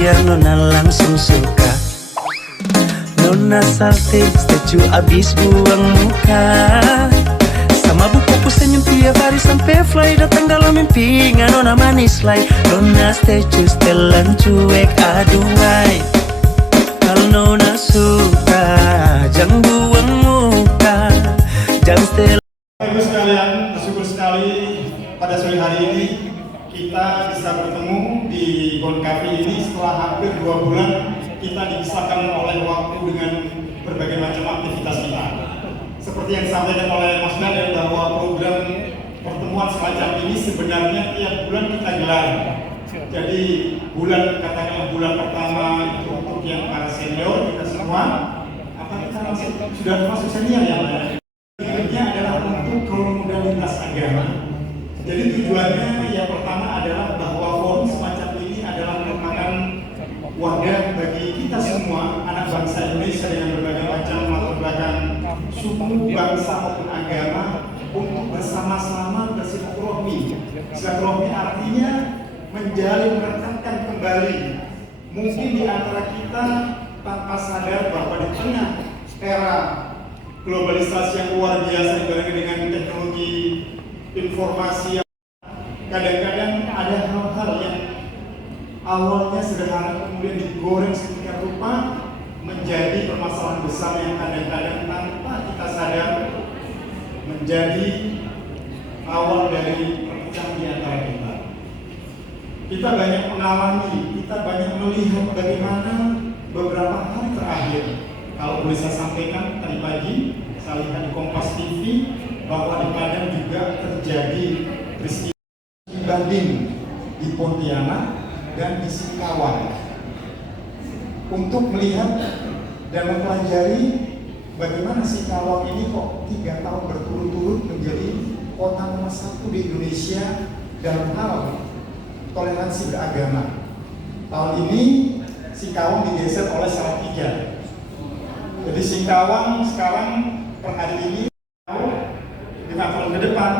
biar nona langsung suka. Nona salting, setuju abis buang muka. Sama buku senyum tiap hari sampai fly datang dalam mimpi. Nona manis like nona setuju setelan cuek aduai. Kalau nona suka jangan buang muka, jangan setelan. Ibu sekalian, bersyukur sekali pada sore hari ini kita bisa bertemu di Bon Cafe ini setelah hampir 2 bulan kita dipisahkan oleh waktu dengan berbagai macam aktivitas kita. Seperti yang disampaikan oleh Mas Nader bahwa program pertemuan semacam ini sebenarnya tiap bulan kita gelar. Jadi katakanlah bulan pertama itu untuk yang para senior kita semua, apa kita sudah masuk senior ya Pak? Tujuannya adalah untuk kaum muda lintas agama. Jadi tujuannya yang pertama adalah bahwa forum semacam ini adalah merupakan wadah bagi kita semua anak bangsa Indonesia dengan berbagai macam latar belakang suku, bangsa maupun agama untuk bersama-sama bersilaturahmi. Silaturahmi artinya menjalin merekatkan kembali. Mungkin di antara kita tanpa sadar bahwa di tengah era globalisasi yang luar biasa dibarengi dengan teknologi informasi yang kadang-kadang ada hal-hal yang awalnya sederhana kemudian digoreng sedemikian rupa menjadi permasalahan besar yang kadang-kadang tanpa kita sadar menjadi awal dari perpecahan di antara kita. Kita banyak mengalami, kita banyak melihat bagaimana beberapa hari terakhir. Kalau boleh saya sampaikan tadi pagi, saya lihat di Kompas TV bahwa di Padang juga terjadi peristiwa banding di Pontianak dan di Singkawang untuk melihat dan mempelajari bagaimana Singkawang ini kok 3 tahun berturut-turut menjadi kota nomor 1 di Indonesia dalam hal toleransi beragama. Tahun ini Singkawang digeser oleh Salatiga. Jadi Singkawang sekarang per hari ini 5 tahun ke depan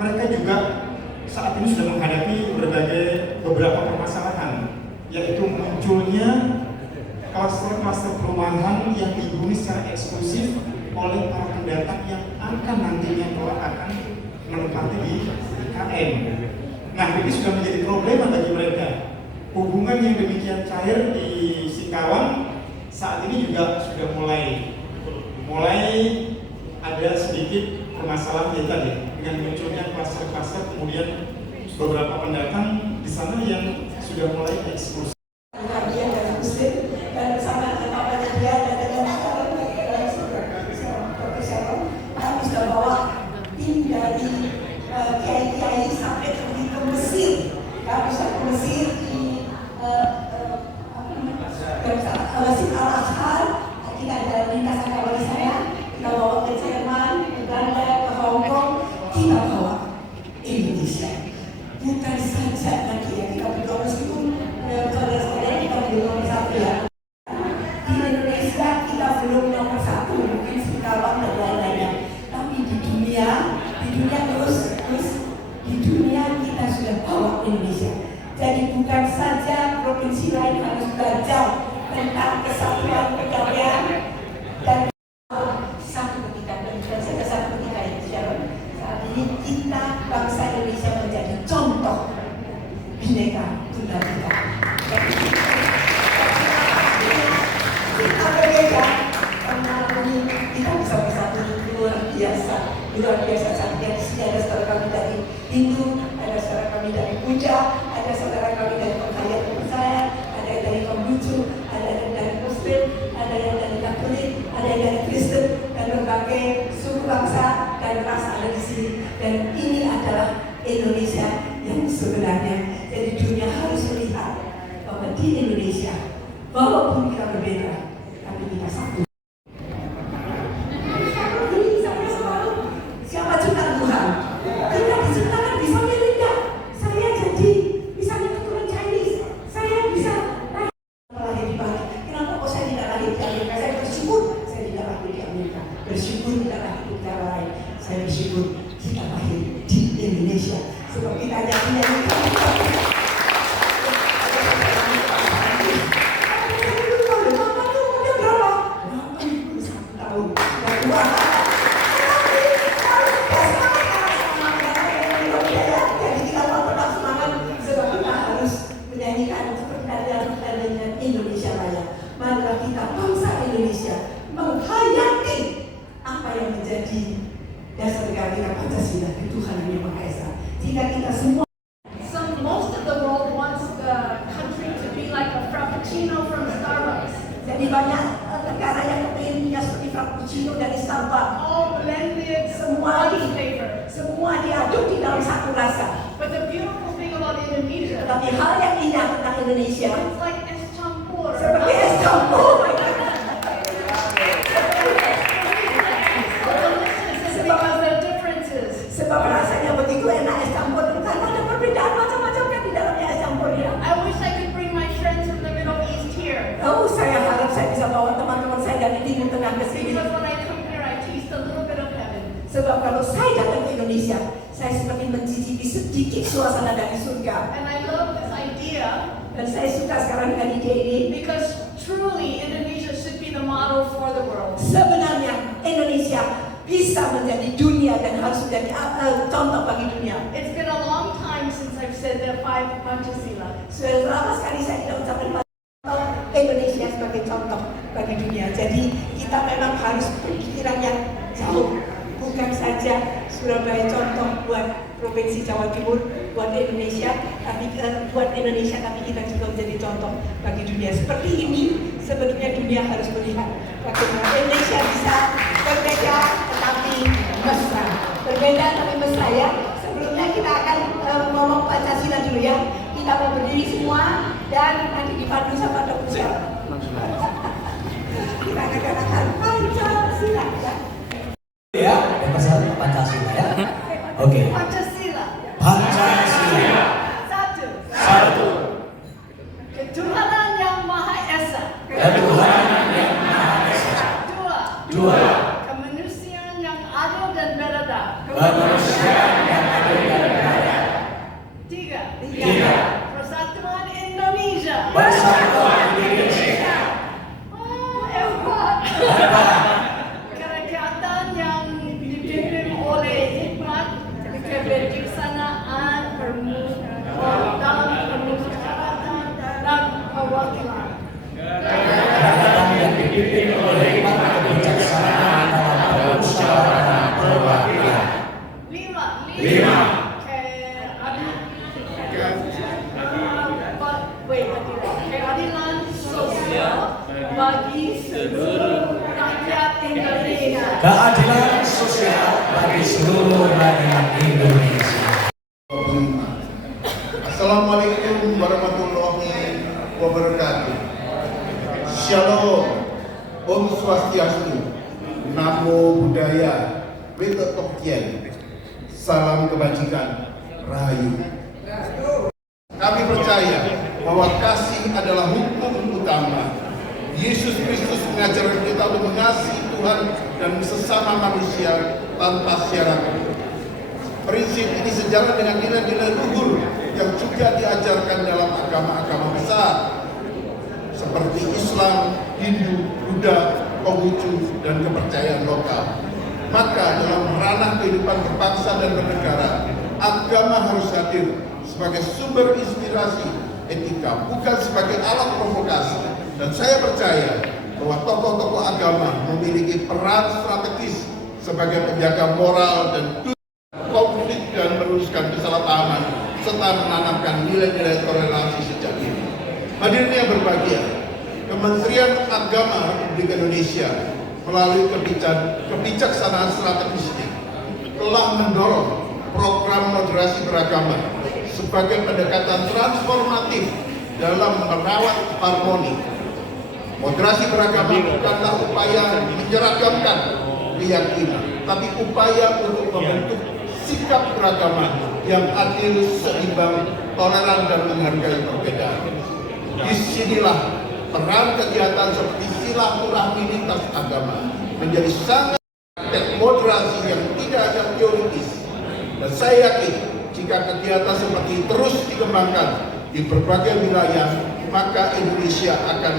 mereka juga saat ini sudah menghadapi beberapa permasalahan, yaitu munculnya klaster-klaster perumahan yang dihuni secara eksklusif oleh para pendatang yang akan nantinya akan menempati di IKN. Nah, ini sudah menjadi problema bagi mereka. Hubungan yang demikian cair di Singkawang saat ini juga sudah mulai ada sedikit permasalahan ya tadi dengan munculnya klaster-klaster, kemudian beberapa pendatang di sana yang sudah mulai eksklusif. Kiai sampai pergi ke Mesir, kami bisa ke Mesir di Masjid Al-Azhar. Kita ada lintasan kawali saya, kita bawa ke Jerman, Uganda, ke Hong Kong, kita bawa Indonesia. Bukan saja lagi ya kita berdoa meskipun saudara-saudara kita belum nomor 1 ya. Di Indonesia kita belum nomor 1, mungkin Singkawang dan lain-lainnya. Tapi di dunia terus di dunia kita sudah bawa Indonesia. Jadi bukan saja provinsi lain harus belajar tentang kesatuan pegawaian dan satu ketika Indonesia. Saat ini kita bangsa Indonesia menjadi contoh bineka tunggal ika. Kita berbeda karena kita bisa bersatu luar biasa saat di sini ada saudara kami dari Hindu, ada saudara kami dari Buddha, ada saudara kami dari Penghayat Percaya, ada yang dari Konghucu, ada yang dari Muslim, ada yang dari Katolik, ada yang dari Kristen, dan berbagai suku bangsa dan ras ada di sini. Dan ini adalah Indonesia yang sebenarnya. Jadi dunia harus melihat bahwa di Indonesia, walaupun kita berbeda, tapi kita satu. Bersyukur tidak lahir di negara lain. Saya bersyukur kita lahir di Indonesia. Sebab kita ada dasar negara kita Pancasila, Tuhan yang Maha Esa. Sehingga kita semua. Most of the world wants the country to be like a frappuccino from Starbucks. Jadi banyak negara yang kepinginnya seperti frappuccino dari Starbucks. All blended, Semua one flavor. semua diaduk di dalam satu rasa. But the beautiful thing about Indonesia, Tetapi hal yang indah tentang Indonesia it's like es campur. seperti es campur. Because the differences. Sebab rasanya begitu enak es campur, karena ada perbedaan macam-macam kan di dalamnya es campur ya. I wish I could bring my friends from the Middle East here. Oh, saya harap saya bisa bawa teman-teman saya dari Timur Tengah ke sini. Because when I come here, I taste a little bit of heaven. Sebab kalau saya datang ke Indonesia, saya seperti mencicipi sedikit suasana dari surga. And I love this idea Dan saya suka sekarang dengan ide ini. because truly Indonesia should be the model for the world. Sebenarnya Indonesia bisa menjadi dunia dan harus menjadi contoh bagi dunia. It's been a long time since I've said the 5 Pancasila. Sudah lama sekali saya tidak ucapkan Indonesia sebagai contoh bagi dunia. Jadi kita memang harus berpikiran yang jauh. Bukan saja Surabaya contoh buat Provinsi Jawa Timur, buat Indonesia, tapi buat Indonesia, tapi kita juga menjadi contoh bagi dunia. Seperti ini, sebetulnya dunia harus melihat bagaimana Indonesia bisa berbeda tetapi mesra. Berbeda tapi mesra ya. Sebelumnya kita akan ngomong Pancasila dulu ya. Kita mau berdiri semua dan nanti dipandu sama Dr. Siapa. Kita akan katakan Pancasila ya. Ya, pasal Pancasila ya. Oke. Pancasila. Pancasila. Satu. Ketuhanan yang Maha Esa. Ketuhanan yang Maha Esa. Dua. Kemanusiaan yang adil dan beradab. Kemanusiaan yang adil dan beradab. Tiga. Persatuan Indonesia. Persatuan Indonesia. Empat. Kerakyatan yang dipimpin oleh hikmat, kebijaksanaan, dalam permusyawaratan dan perwakilan. Kerakyatan yang dipimpin oleh hikmat, kebijaksanaan dalam permusyawaratan perwakilan. Lima. Keadilan sosial bagi seluruh rakyat Indonesia. Keadilan sosial bagi seluruh rakyat Indonesia. Assalamualaikum warahmatullahi wabarakatuh. Shalom, Om Swastiastu, Namo Buddhaya, Wito Tokien, salam kebajikan, Rahayu. Kami percaya bahwa kasih adalah hukum utama. Yesus Kristus mengajarkan kita untuk mengasihi Tuhan dan sesama manusia tanpa syarat. Prinsip ini sejalan dengan nilai-nilai luhur yang juga diajarkan dalam agama-agama besar seperti Islam, Hindu, Buddha, Konghucu, dan kepercayaan lokal. Maka dalam ranah kehidupan berbangsa dan bernegara, agama harus hadir sebagai sumber inspirasi etika, bukan sebagai alat provokasi. Dan saya percaya bahwa tokoh-tokoh agama memiliki peran strategis sebagai penjaga moral dan konflik dan meluruskan kesalahpahaman serta menanamkan nilai-nilai toleransi sejak dini. Hadirin yang berbahagia, Kementerian Agama Republik Indonesia melalui kebijaksanaan strategisnya telah mendorong program moderasi beragama sebagai pendekatan transformatif dalam merawat harmoni. Moderasi beragama bukanlah upaya menyeragamkan keyakinan, tapi upaya untuk membentuk sikap beragama yang adil, seimbang, toleran, dan menghargai perbedaan. Disinilah peran kegiatan seperti silaturahmi lintas agama menjadi sangat moderasi yang tidak hanya teoritis. Dan saya yakin jika kegiatan seperti terus dikembangkan di berbagai wilayah, maka Indonesia akan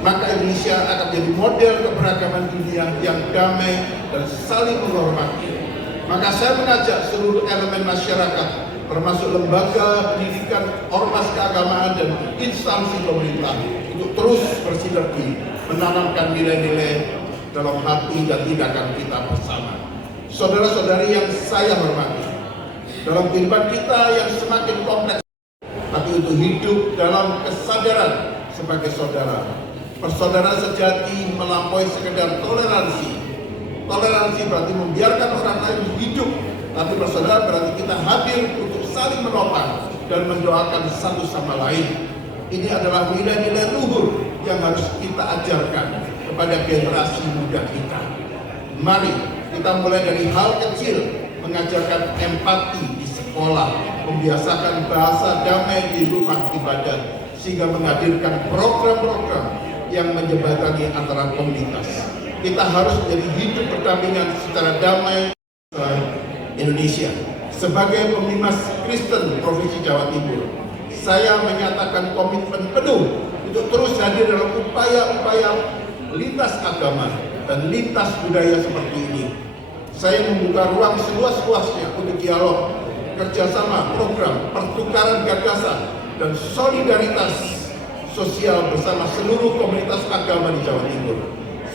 menjadi model keberagaman dunia yang damai dan saling menghormati. Maka saya mengajak seluruh elemen masyarakat, termasuk lembaga pendidikan, ormas keagamaan, dan instansi pemerintah untuk terus bersinergi menanamkan nilai-nilai dalam hati dan tindakan kita bersama. saudara-saudari yang saya hormati, dalam kehidupan kita yang semakin kompleks, tapi untuk hidup dalam kesadaran sebagai saudara. Persaudaraan sejati melampaui sekedar toleransi. Toleransi berarti membiarkan orang lain hidup, tapi persaudaraan berarti kita hadir untuk saling menopang dan mendoakan satu sama lain. Ini adalah nilai-nilai luhur yang harus kita ajarkan kepada generasi muda kita. Mari kita mulai dari hal kecil, mengajarkan empati di sekolah, membiasakan bahasa damai di rumah ibadah, sehingga menghadirkan program-program yang menjembatani antara komunitas. Kita harus menjadi hidup berdampingan secara damai Indonesia. Sebagai pemimpin Kristen Provinsi Jawa Timur, saya menyatakan komitmen penuh untuk terus hadir dalam upaya-upaya lintas agama dan lintas budaya seperti ini. Saya membuka ruang seluas-luasnya untuk dialog, kerjasama, program, pertukaran gagasan, dan solidaritas sosial bersama seluruh komunitas agama di Jawa Timur.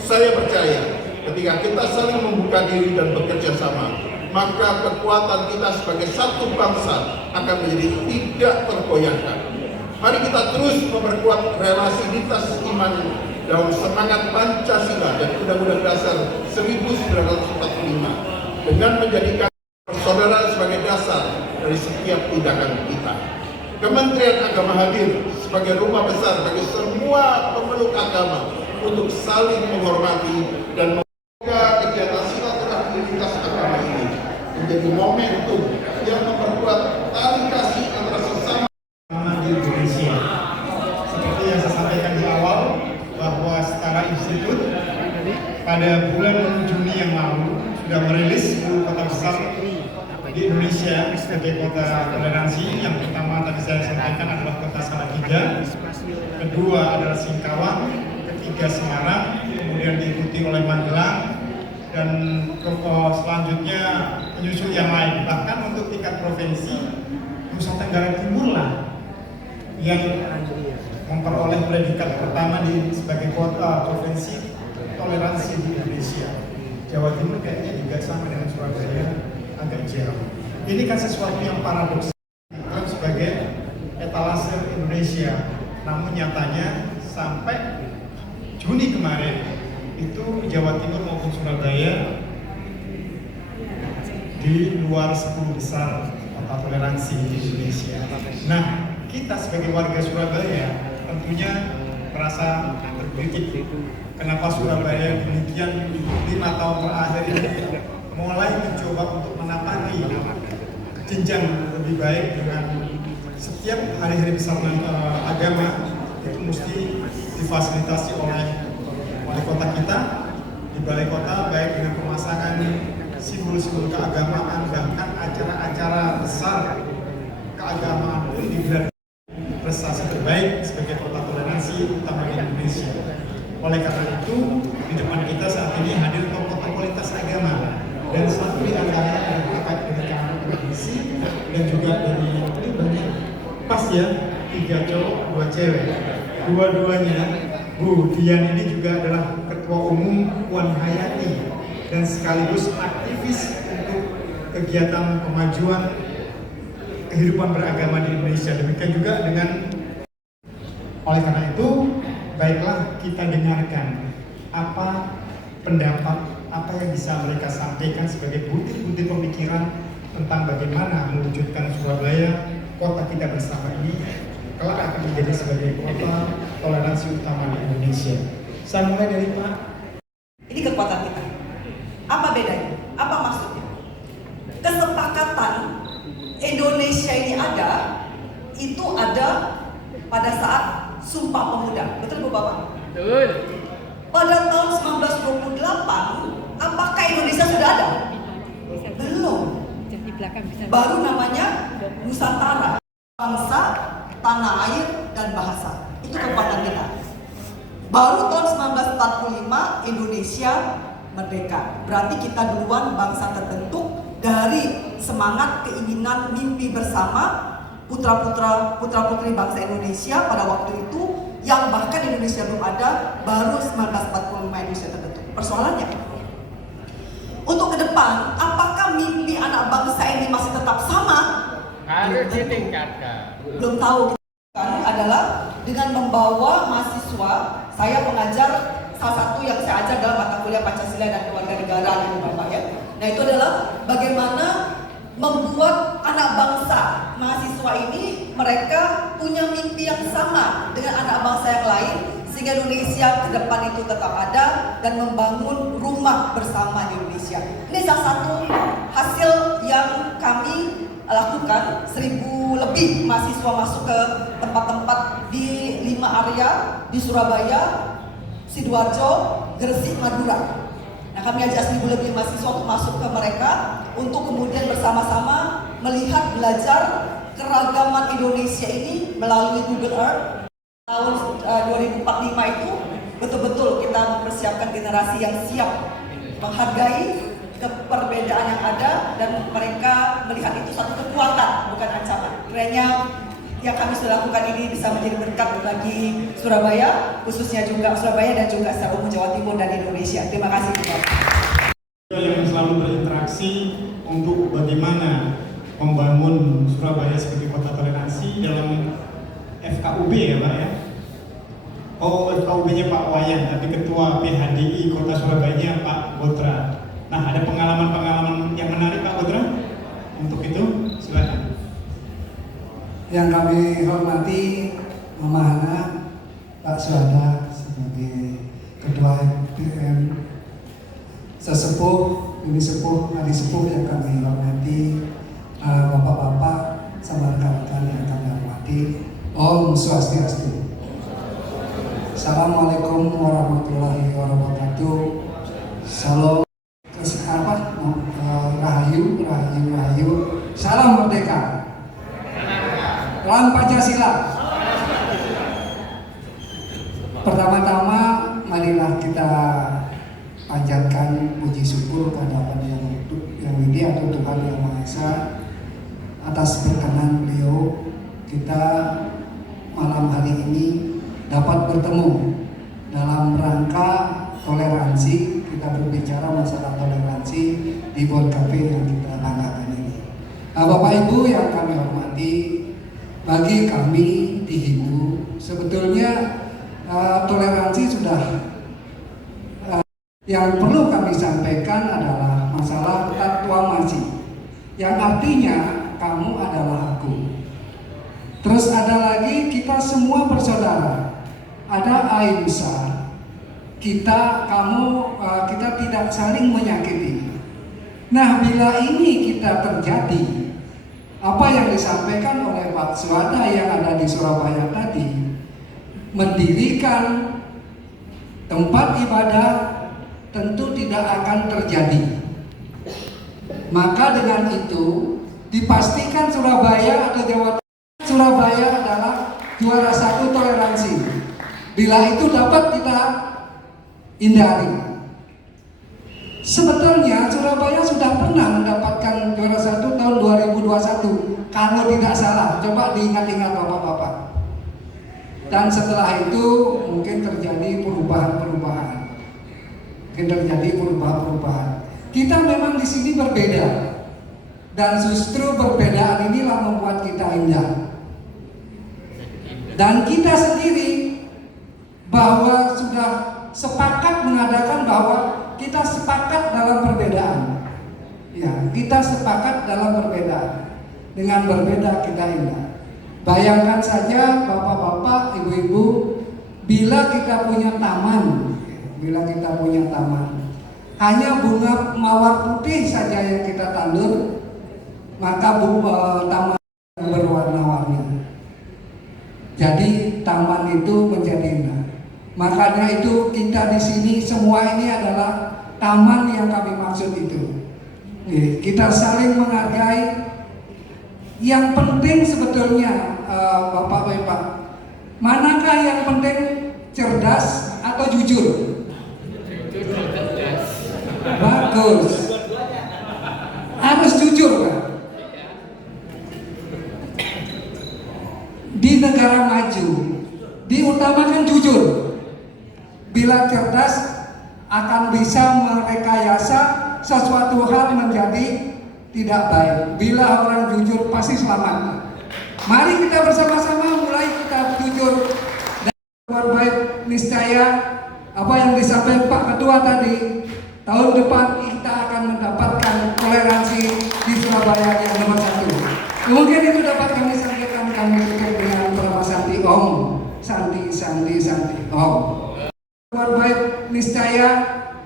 Saya percaya ketika kita saling membuka diri dan bekerja sama, maka kekuatan kita sebagai satu bangsa akan menjadi tidak tergoyahkan. Mari kita terus memperkuat relasi lintas iman dalam semangat Pancasila dan Undang-Undang Dasar 1945 dengan menjadikan persaudaraan sebagai dasar dari setiap tindakan kita. Kementerian Agama hadir sebagai rumah besar bagi semua pemeluk agama untuk saling menghormati dan membuka kegiatan silaturahmi lintas agama ini menjadi momentum yang memperkuat tali kasih antara sesama di Indonesia. Seperti yang saya sampaikan di awal, bahwa Setara Institut pada bulan Juni yang lalu sudah merilis 10 kota besar di Indonesia sebagai kota toleransi. Yang pertama tadi saya sampaikan adalah kota Salatiga, kedua adalah Singkawang, ketiga Semarang, kemudian diikuti oleh Magelang, dan selanjutnya menyusul yang lain. Bahkan untuk tingkat provinsi, Nusa Tenggara Timur lah yang memperoleh predikat pertama sebagai kota provinsi toleransi di Indonesia. Jawa Timur kayaknya juga sama dengan Surabaya, agak jauh. Ini kan sesuatu yang paradoks sebagai etalase Indonesia. Namun nyatanya sampai Juni kemarin itu Jawa Timur maupun Surabaya di luar 10 besar kota toleransi di Indonesia. Nah, kita sebagai warga Surabaya tentunya merasa terkritik. Kenapa Surabaya demikian 5 tahun terakhir ini mulai mencoba untuk menapaki jenjang lebih baik dengan setiap hari-hari besar agama itu mesti difasilitasi oleh wali kota kita di balai kota, baik dengan pemasangan simbol-simbol keagamaan, bahkan acara-acara besar keagamaan pun digelar prestasi terbaik sebagai kota toleransi utama di Indonesia. Oleh karena itu, di depan kita saat ini hadir tokoh-tokoh lintas agama, dan satu di antaranya yang terkait dengan tradisi dan juga dari ini banyak pas ya, 3 cowok 2 cewek. Dua-duanya Bu Dian ini juga adalah Ketua Umum Puan Hayati dan sekaligus aktivis untuk kegiatan pemajuan kehidupan beragama di Indonesia. Demikian juga dengan, oleh karena itu, baiklah kita dengarkan apa pendapat, apa yang bisa mereka sampaikan sebagai butir-butir pemikiran tentang bagaimana mewujudkan Surabaya, kota kita bersama ini, kelak akan menjadi sebagai kota toleransi utama di Indonesia. Saya mulai dari Pak. Ini kekuatan kita. Apa bedanya? Apa maksudnya? Kesepakatan Indonesia ini itu ada pada saat Sumpah Pemuda. Betul Bu Bapak? Betul. Pada tahun 1928, apakah Indonesia sudah ada? Belum. Baru namanya Nusantara, bangsa, tanah air, dan bahasa. Itu kekuatan kita. Baru tahun 1945 Indonesia merdeka. Berarti kita duluan bangsa terbentuk dari semangat, keinginan, mimpi bersama putra-putri bangsa Indonesia pada waktu itu, yang bahkan Indonesia belum ada, baru 1945 Indonesia terbentuk. Persoalannya, untuk ke depan, apa harus ditingkatkan. Belum tahu kan adalah dengan membawa mahasiswa. Saya mengajar, salah satu yang saya ajar dalam mata kuliah Pancasila dan Keluarga Negara gitu Bapak ya. Nah itu adalah bagaimana membuat anak bangsa mahasiswa ini mereka punya mimpi yang sama dengan anak bangsa yang lain sehingga Indonesia ke depan itu tetap ada dan membangun rumah bersama di Indonesia. Ini salah satu hasil yang kami lakukan. 1.000 lebih mahasiswa masuk ke tempat-tempat di 5 area di Surabaya, Sidoarjo, Gresik, Madura. Nah kami ajak 1.000 lebih mahasiswa untuk masuk ke mereka untuk kemudian bersama-sama melihat belajar keragaman Indonesia ini melalui Google Earth. Tahun 2045 itu betul-betul kita mempersiapkan generasi yang siap menghargai perbedaan yang ada dan mereka melihat itu satu kekuatan bukan ancaman. Kiranya yang kami sudah lakukan ini bisa menjadi berkat bagi Surabaya, khususnya juga Surabaya dan juga secara umum Jawa Timur dan Indonesia. Terima kasih Bapak. Yang selalu berinteraksi untuk bagaimana membangun Surabaya sebagai kota toleransi dalam FKUB ya Pak ya. Oh FKUB-nya Pak Wayan, tapi Ketua PHDI Kota Surabaya Pak Botra. Nah ada pengalaman-pengalaman yang menarik Pak Botra? Untuk itu silakan. Yang kami hormati Mama Hana, Pak Suhada sebagai Ketua PM, sesepuh, ini sepuh, adik sepuh yang kami hormati, bapak-bapak, sama rekan-rekan yang kami hormati. Om Swastiastu. Assalamualaikum warahmatullahi wabarakatuh. Salam rahayu, rahayu, rahayu. Salam merdeka. Salam Pancasila. Pertama-tama marilah kita panjatkan puji syukur pada Yang Widi atau Tuhan Yang Maha Esa atas berkenan beliau kita malam hari ini dapat bertemu dalam rangka toleransi. Kita berbicara masalah toleransi di Bon Cafe yang kita banggakan ini. Nah, Bapak Ibu yang kami hormati, bagi kami di Hindu sebetulnya toleransi sudah yang perlu kami sampaikan adalah masalah tatwamasi, yang artinya kamu adalah aku. Terus ada lagi kita semua bersaudara, ada ahimsa, kita tidak saling menyakiti. Nah bila ini kita terjadi, apa yang disampaikan oleh Pak Suhada yang ada di Surabaya tadi, mendirikan tempat ibadah tentu tidak akan terjadi. Maka dengan itu dipastikan Surabaya atau Surabaya adalah juara 1 toleransi. Bila itu dapat kita hindari. Sebetulnya Surabaya sudah pernah mendapatkan juara 1 tahun 2021 kalau tidak salah. Coba diingat-ingat Bapak-bapak. Dan setelah itu mungkin terjadi perubahan-perubahan. Kita memang di sini berbeda. Dan justru perbedaan inilah membuat kita indah. Dan kita sendiri bahwa sudah sepakat mengadakan bahwa kita sepakat dalam perbedaan. Ya, kita sepakat dalam perbedaan. Dengan berbeda kita indah. Bayangkan saja bapak-bapak, ibu-ibu, bila kita punya taman, hanya bunga mawar putih saja yang kita tandur, maka taman berwarna-warni. Jadi taman itu menjadi indah. Makanya itu kita di sini semua ini adalah taman yang kami maksud itu. Kita saling menghargai. Yang penting sebetulnya Bapak-bapak, manakah yang penting, cerdas atau jujur? Bagus. Harus jujur kan? Di negara maju diutamakan jujur. Bila cerdas akan bisa merekayasa sesuatu hal menjadi tidak baik. Bila orang jujur pasti selamat. Mari kita bersama-sama mulai kita jujur dan berbuat baik. Niscaya apa yang disampaikan Pak Ketua tadi, tahun depan kita akan mendapatkan toleransi di Surabaya yang nomor 1. Mungkin itu dapat kami sampaikan, kami tutup dengan Brahma Santi Om. Santi, Santi, Santi Om. Berbuat baik, niscaya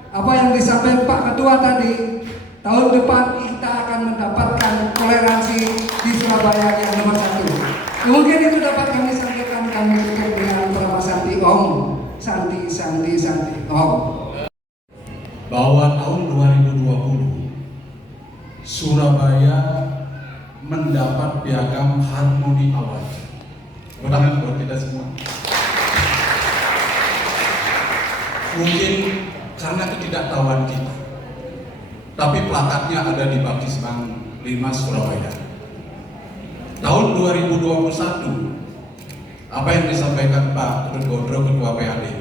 apa yang disampaikan Pak Ketua tadi, tahun depan kita akan mendapatkan toleransi di Surabaya yang nomor 1. Mungkin itu dapat kami sampaikan, kami tutup dengan Brahma Santi Om. Santi, Santi, Santi Om. Bahwa tahun 2020 Surabaya mendapat piagam Harmoni Award. Tangan buat kita semua. Mungkin karena ketidaktahuan kita, tapi plakatnya ada di Baptisman 5 Surabaya. Tahun 2021, apa yang disampaikan Pak Ketut Gondro, Ketua PADI,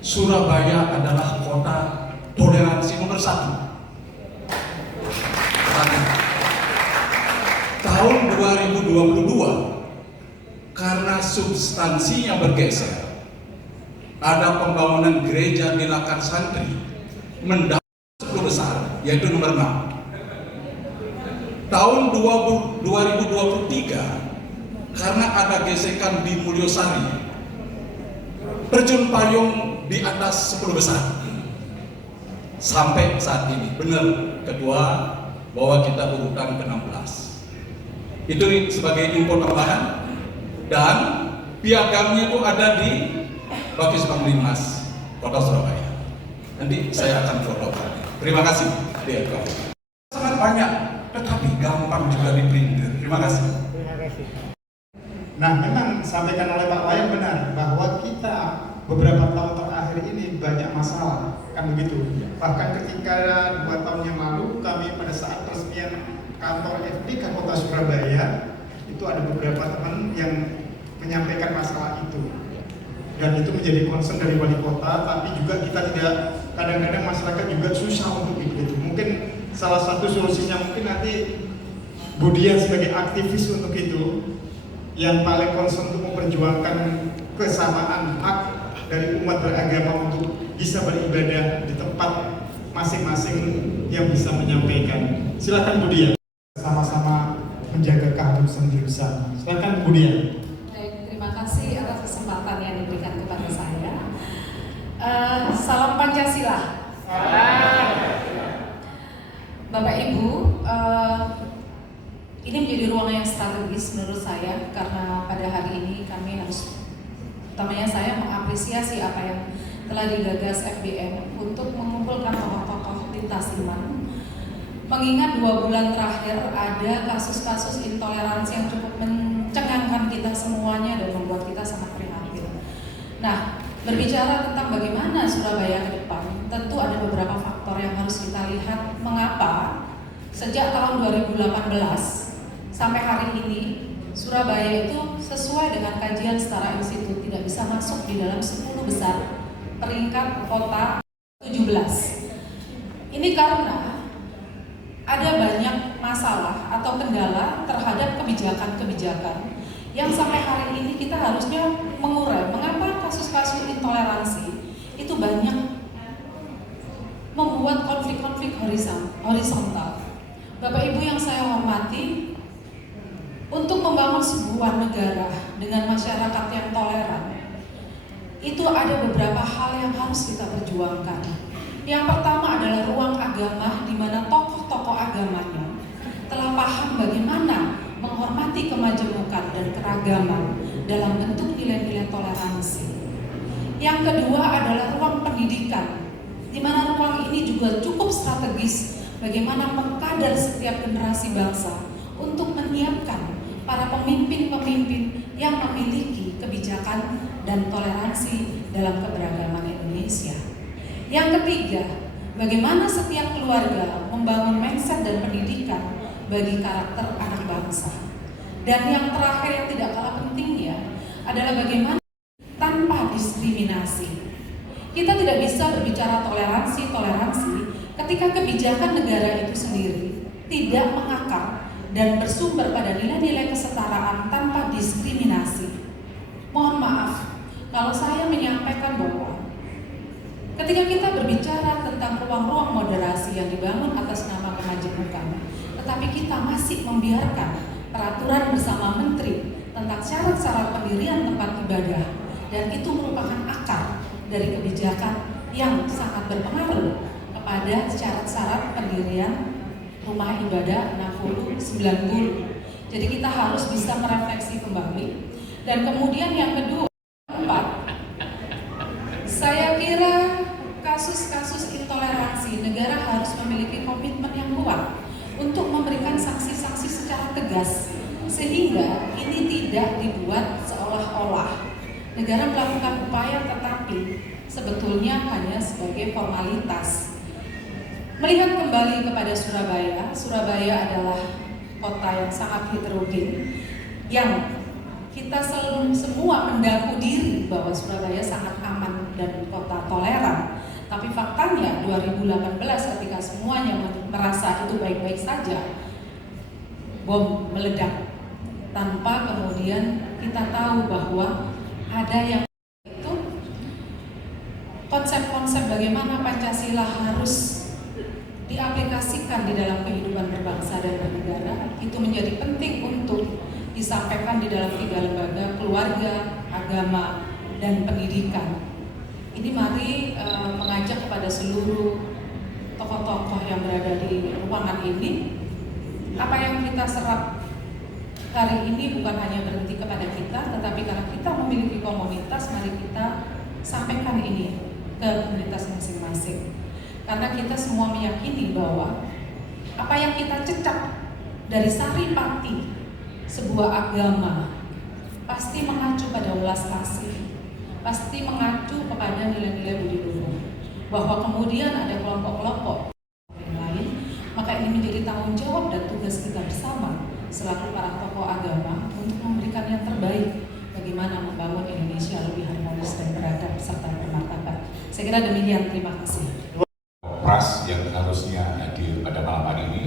Surabaya adalah kota toleransi nomor 1. Tahun 2022, karena substansinya bergeser, ada pembangunan gereja di Lakan Santri mendapat 10 besar, yaitu nomor 6. Tahun 2023, karena ada gesekan di Mulyosari, terjun payung di atas 10 besar. Sampai saat ini, benar Ketua, bahwa kita urutan ke-16. Itu sebagai info tambahan. Dan piagamnya itu ada di Baptisman 5 Kota Surabaya. Nanti saya akan fotokan. Terima kasih. Sangat banyak, tetapi gampang juga diprinter. Terima kasih. Nah, memang sampaikan oleh Pak Wayan benar bahwa kita beberapa tahun terakhir ini banyak masalah, kan begitu. Bahkan ketika 2 tahun yang lalu kami pada saat peresmian kantor FPK Kota Surabaya, itu ada beberapa teman yang menyampaikan masalah itu, dan itu menjadi concern dari wali kota. Tapi juga kita tidak, kadang-kadang masyarakat juga susah untuk itu. Mungkin salah satu solusinya mungkin nanti Budian sebagai aktivis untuk itu, yang paling concern untuk memperjuangkan kesamaan hak dari umat beragama untuk bisa beribadah di tempat masing-masing yang bisa menyampaikan. Silakan Budian. Sama-sama menjaga keharusan jurusan. Silakan Budian. Baik, terima kasih atas kesempatan yang diberikan kepada saya. Salam Pancasila. Bapak Ibu, ini menjadi ruang yang strategis menurut saya, karena pada hari ini kami harus, utamanya saya mengapresiasi apa yang telah digagas FBM untuk mengumpulkan tokoh-tokoh lintas iman. Mengingat 2 bulan terakhir ada kasus-kasus intoleransi yang cukup mencengangkan kita semuanya dan membuat kita sangat prihatin. Nah, berbicara tentang bagaimana Surabaya ke depan, tentu ada beberapa faktor yang harus kita lihat. Mengapa sejak tahun 2018 sampai hari ini Surabaya itu sesuai dengan kajian setara institut tidak bisa masuk di dalam 10 besar peringkat kota 17. Ini karena ada banyak masalah atau kendala terhadap kebijakan-kebijakan yang sampai hari ini kita harusnya mengurai. Mengapa kasus-kasus intoleransi itu banyak membuat konflik-konflik horizontal. Bapak Ibu yang saya hormati, untuk membangun sebuah negara dengan masyarakat yang toleran, itu ada beberapa hal yang harus kita perjuangkan. Yang pertama adalah ruang agama, di mana tokoh-tokoh agamanya telah paham bagaimana menghormati kemajemukan dan keragaman dalam bentuk nilai-nilai toleransi. Yang kedua adalah ruang pendidikan, di mana ruang ini juga cukup strategis bagaimana mengkader setiap generasi bangsa untuk menyiapkan para pemimpin-pemimpin yang memiliki kebijakan dan toleransi dalam keberagaman Indonesia. Yang ketiga, bagaimana setiap keluarga membangun mindset dan pendidikan bagi karakter anak bangsa. Dan yang terakhir yang tidak kalah pentingnya adalah bagaimana tanpa diskriminasi. Kita tidak bisa berbicara toleransi ketika kebijakan negara itu sendiri tidak tidak mengakar dan bersumber pada nilai-nilai kesetaraan tanpa diskriminasi. Mohon maaf kalau saya menyampaikan bahwa ketika kita berbicara tentang ruang-ruang moderasi yang dibangun atas nama kemajemukan, tetapi kita masih membiarkan peraturan bersama menteri tentang syarat-syarat pendirian tempat ibadah, dan itu merupakan akar dari kebijakan yang sangat berpengaruh kepada syarat-syarat pendirian rumah ibadah 60-90. Jadi kita harus bisa merefleksi kembali. Dan kemudian yang kedua, saya kira kasus-kasus intoleransi negara harus memiliki komitmen yang kuat untuk memberikan sanksi-sanksi secara tegas, sehingga ini tidak dibuat seolah-olah negara melakukan upaya tetapi sebetulnya hanya sebagai formalitas. Melihat kembali kepada Surabaya, Surabaya adalah kota yang sangat heterogen, yang kita selalu semua mendaku diri bahwa Surabaya sangat aman dan kota toleran. Tapi faktanya 2018 ketika semuanya merasa itu baik-baik saja, bom meledak tanpa kemudian kita tahu bahwa ada yang itu konsep-konsep bagaimana Pancasila harus diaplikasikan di dalam kehidupan berbangsa dan bernegara itu menjadi penting untuk disampaikan di dalam 3 lembaga: keluarga, agama, dan pendidikan. Ini mari mengajak kepada seluruh tokoh-tokoh yang berada di ruangan ini, apa yang kita serap hari ini bukan hanya berhenti kepada kita, tetapi karena kita memiliki komunitas, mari kita sampaikan ini ke komunitas masing-masing. Karena kita semua meyakini bahwa apa yang kita cecap dari saripati sebuah agama pasti mengacu pada ulas kasih, pasti mengacu kepada nilai-nilai budi luhur. Bahwa kemudian ada kelompok-kelompok yang lain, maka ini menjadi tanggung jawab dan tugas kita bersama selaku para tokoh agama untuk memberikan yang terbaik bagaimana membangun Indonesia lebih harmonis dan beradab serta bermartabat. Saya kira demikian, terima kasih. Pras yang harusnya hadir pada malam hari ini,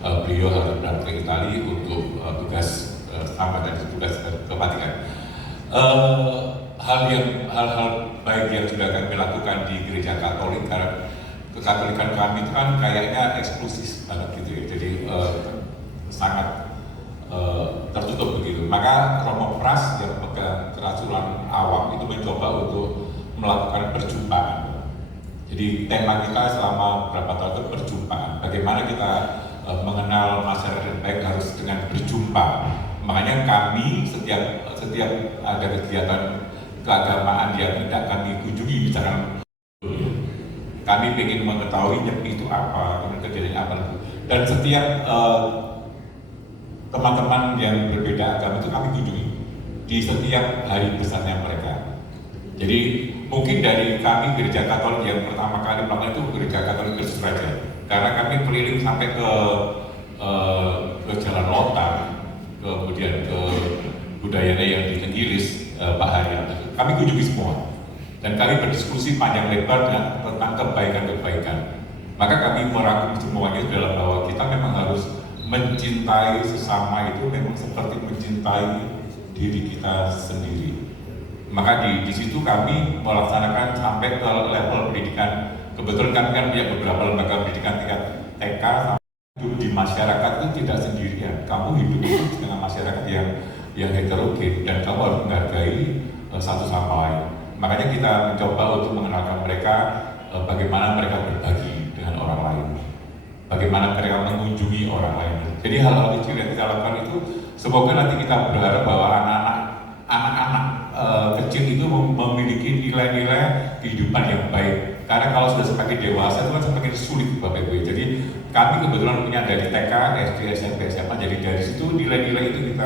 beliau harus berangkat ke Itali untuk tugas sama dan tugas kepatikan. Hal-hal baik yang sudah kami lakukan di gereja Katolik, karena kekatolikan kami itu kan kayaknya eksklusif banget gitu ya, jadi sangat tertutup begitu. Maka Romo Pras yang pegang kerasulan awam itu mencoba untuk melakukan perjumpaan. Jadi tema kita selama beberapa tahun itu perjumpaan. Bagaimana kita mengenal masyarakat baik harus dengan berjumpa. Makanya kami setiap ada kegiatan keagamaan yang tidak kami kunjungi, misalkan kami ingin mengetahui nyepi itu apa, kejadian apa. Dan setiap teman-teman yang berbeda agama itu kami kunjungi di setiap hari besarnya mereka. Jadi mungkin dari kami gereja Katolik yang pertama kali melakukan itu gereja Katolik Kristus Raja, karena kami keliling sampai ke Jalan Lontar, kemudian ke budayanya yang di Tenggilis, Pak Haryanto. Kami kunjungi semua dan kami berdiskusi panjang lebar tentang kebaikan-kebaikan. Maka kami merangkum semuanya dalam bahwa kita memang harus mencintai sesama itu memang seperti mencintai diri kita sendiri. Maka di situ kami melaksanakan sampai ke level pendidikan. Kebetulan kami kan punya beberapa lembaga pendidikan tingkat TK. Hidup di masyarakat itu tidak sendirian. Kamu hidup itu dengan masyarakat yang heterogen dan kamu harus menghargai satu sama lain. Makanya kita mencoba untuk mengenalkan mereka bagaimana mereka berbagi dengan orang lain, bagaimana mereka mengunjungi orang lain. Jadi hal-hal kecil yang kita lakukan itu semoga nanti kita berharap bahwa anak-anak kecil itu memiliki nilai-nilai kehidupan yang baik. Karena kalau sudah semakin dewasa itu kan semakin sulit Bapak Ibu. Jadi kami kebetulan punya dari TK, SD, SMP, SMA. Jadi dari situ nilai-nilai itu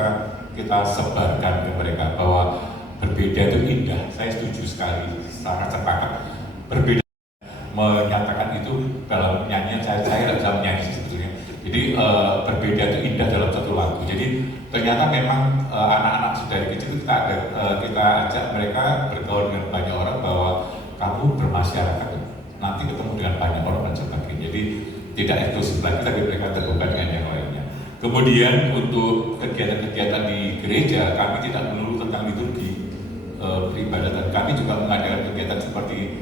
kita sebarkan ke mereka bahwa berbeda itu indah. Saya setuju sekali, sangat sepakat. Berbeda menyatakan itu dalam nyanyian saya tidak bisa menyanyi sebetulnya. Jadi berbeda itu indah dalam satu lagu. Jadi ternyata memang anak-anak dari kecil kita ajak mereka bergaul dengan banyak orang bahwa kamu bermasyarakat, nanti ketemu dengan banyak orang dan sebagainya. Jadi tidak eksklusif lagi, tapi mereka terbuka dengan yang lain. Kemudian untuk kegiatan-kegiatan di gereja, kami tidak melulu tentang liturgi peribadatan. Kami juga mengadakan kegiatan seperti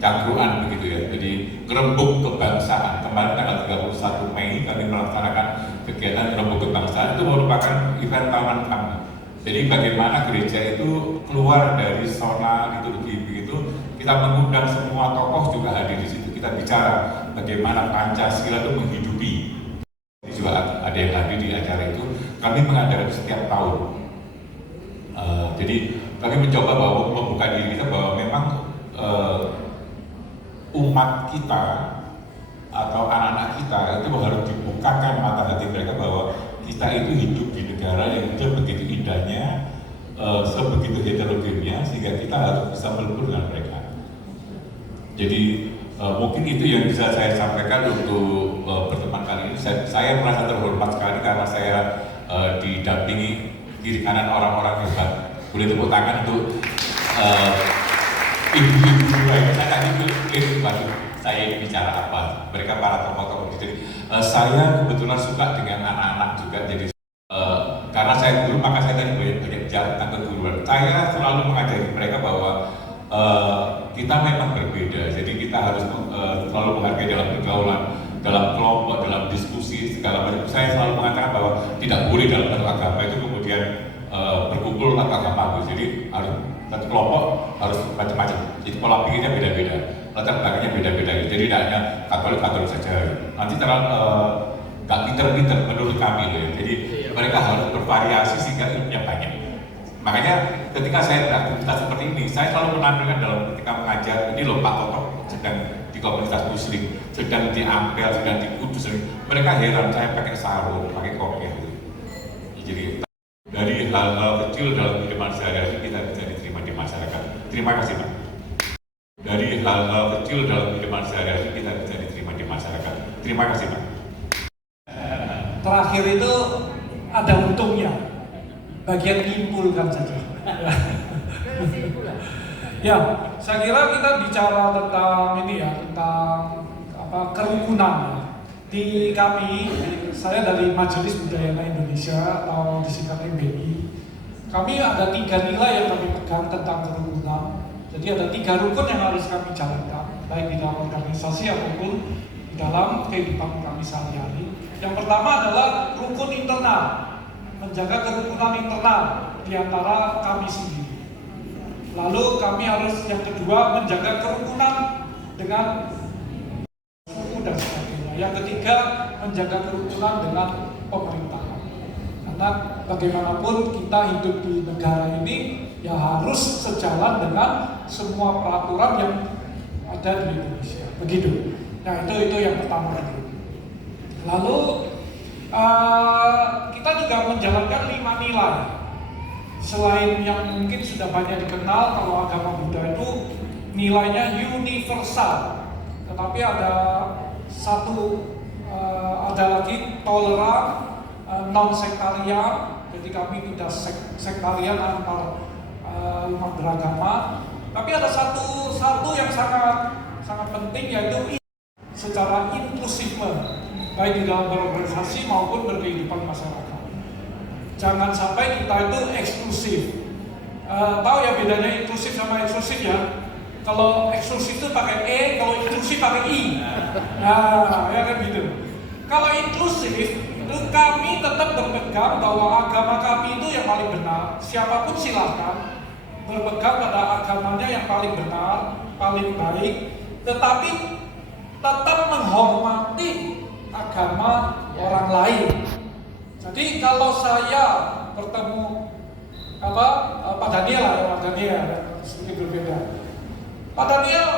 cangkruan begitu ya. Jadi Rembuk Kebangsaan. Kemarin tanggal 31 Mei kami melaksanakan kegiatan Rembuk Kebangsaan. Itu merupakan event tahunan kami. Jadi bagaimana gereja itu keluar dari zona liturgi begitu. Kita mengundang semua tokoh juga hadir di situ. Kita bicara bagaimana Pancasila itu menghidupi. Juga ada yang hadir di acara itu. Kami mengadakan setiap tahun. Jadi kami mencoba bahwa membuka diri kita bahwa memang umat kita atau anak-anak kita itu harus dibukakan mata hati mereka bahwa kita itu hidup di negara yang begitu indahnya, sebegitu heterogennya, sehingga kita harus bisa melebur dengan mereka. Jadi mungkin itu yang bisa saya sampaikan untuk pertemuan kali ini. Saya merasa terhormat sekali karena saya didampingi kiri kanan orang-orang hebat. Boleh tepuk tangan untuk ibu-ibu baik. Saya tadi saya ini bicara apa? Mereka para tokoh-tokoh. Jadi saya kebetulan suka dengan anak-anak juga. Jadi karena saya guru, maka saya tadi banyak bicara tentang keguruan. Saya selalu mengajari mereka bahwa kita memang berbeda. Jadi kita harus selalu menghargai dalam pergaulan, dalam kelompok, dalam diskusi segala macam. Saya selalu mengatakan bahwa tidak boleh dalam satu agama itu kemudian berkumpul atau agama. Jadi harus satu kelompok harus macam-macam. Jadi pola pikirnya beda-beda, latar belakangnya beda-beda. Jadi tidak hanya Katolik saja. Nanti terlalu nggak pinter-pinter menurut kami loh. Jadi mereka harus bervariasi sehingga ilmunya banyak. Makanya ketika saya beraktivitas seperti ini, saya selalu menampilkan dalam ketika mengajar, ini loh Pak Toto sedang di komunitas Muslim, sedang di Ampel, sedang di Kudus. Mereka heran saya pakai sarung, pakai kopiah. Jadi dari hal-hal kecil dalam kehidupan sehari-hari kita bisa diterima di masyarakat. Terima kasih Pak. Dari hal-hal kecil dalam kehidupan sehari-hari kita bisa diterima di masyarakat. Terima kasih Pak. Terakhir itu ada untungnya, bagian nyimpulkan saja. Ya, saya kira kita bicara tentang ini ya, tentang kerukunan ya. Di kami, saya dari Majelis Budaya Indonesia atau disingkat MBI, kami ada 3 nilai yang kami pegang tentang kerukunan. Jadi ada 3 rukun yang harus kami jalankan, baik di dalam organisasi ataupun di dalam kehidupan kami sehari-hari. Yang pertama adalah rukun internal, menjaga kerukunan internal di antara kami sendiri. Lalu kami harus yang kedua menjaga kerukunan dengan suku dan sebagainya. Yang ketiga menjaga kerukunan dengan pemerintahan. Karena bagaimanapun kita hidup di negara ini ya harus sejalan dengan semua peraturan yang ada di Indonesia. Begitu. Nah itu yang pertama itu. Lalu kita juga menjalankan 5 nilai. Selain yang mungkin sudah banyak dikenal, kalau agama Buddha itu nilainya universal. Tetapi ada lagi toleran, non sektarian. Jadi kami tidak sektarian antar umat beragama. Tapi ada satu yang sangat penting, yaitu secara inklusifme, baik di dalam berorganisasi maupun berkehidupan masyarakat. Jangan sampai kita itu eksklusif. Tahu ya bedanya inklusif sama eksklusif ya? Kalau eksklusif itu pakai E, kalau inklusif pakai I. Nah, ya kan gitu. Kalau inklusif itu kami tetap berpegang bahwa agama kami itu yang paling benar. Siapapun silakan berpegang pada agamanya yang paling benar, paling baik, tetapi tetap menghormati agama orang lain. Jadi kalau saya bertemu Pak Daniel sedikit berbeda. Pak Daniel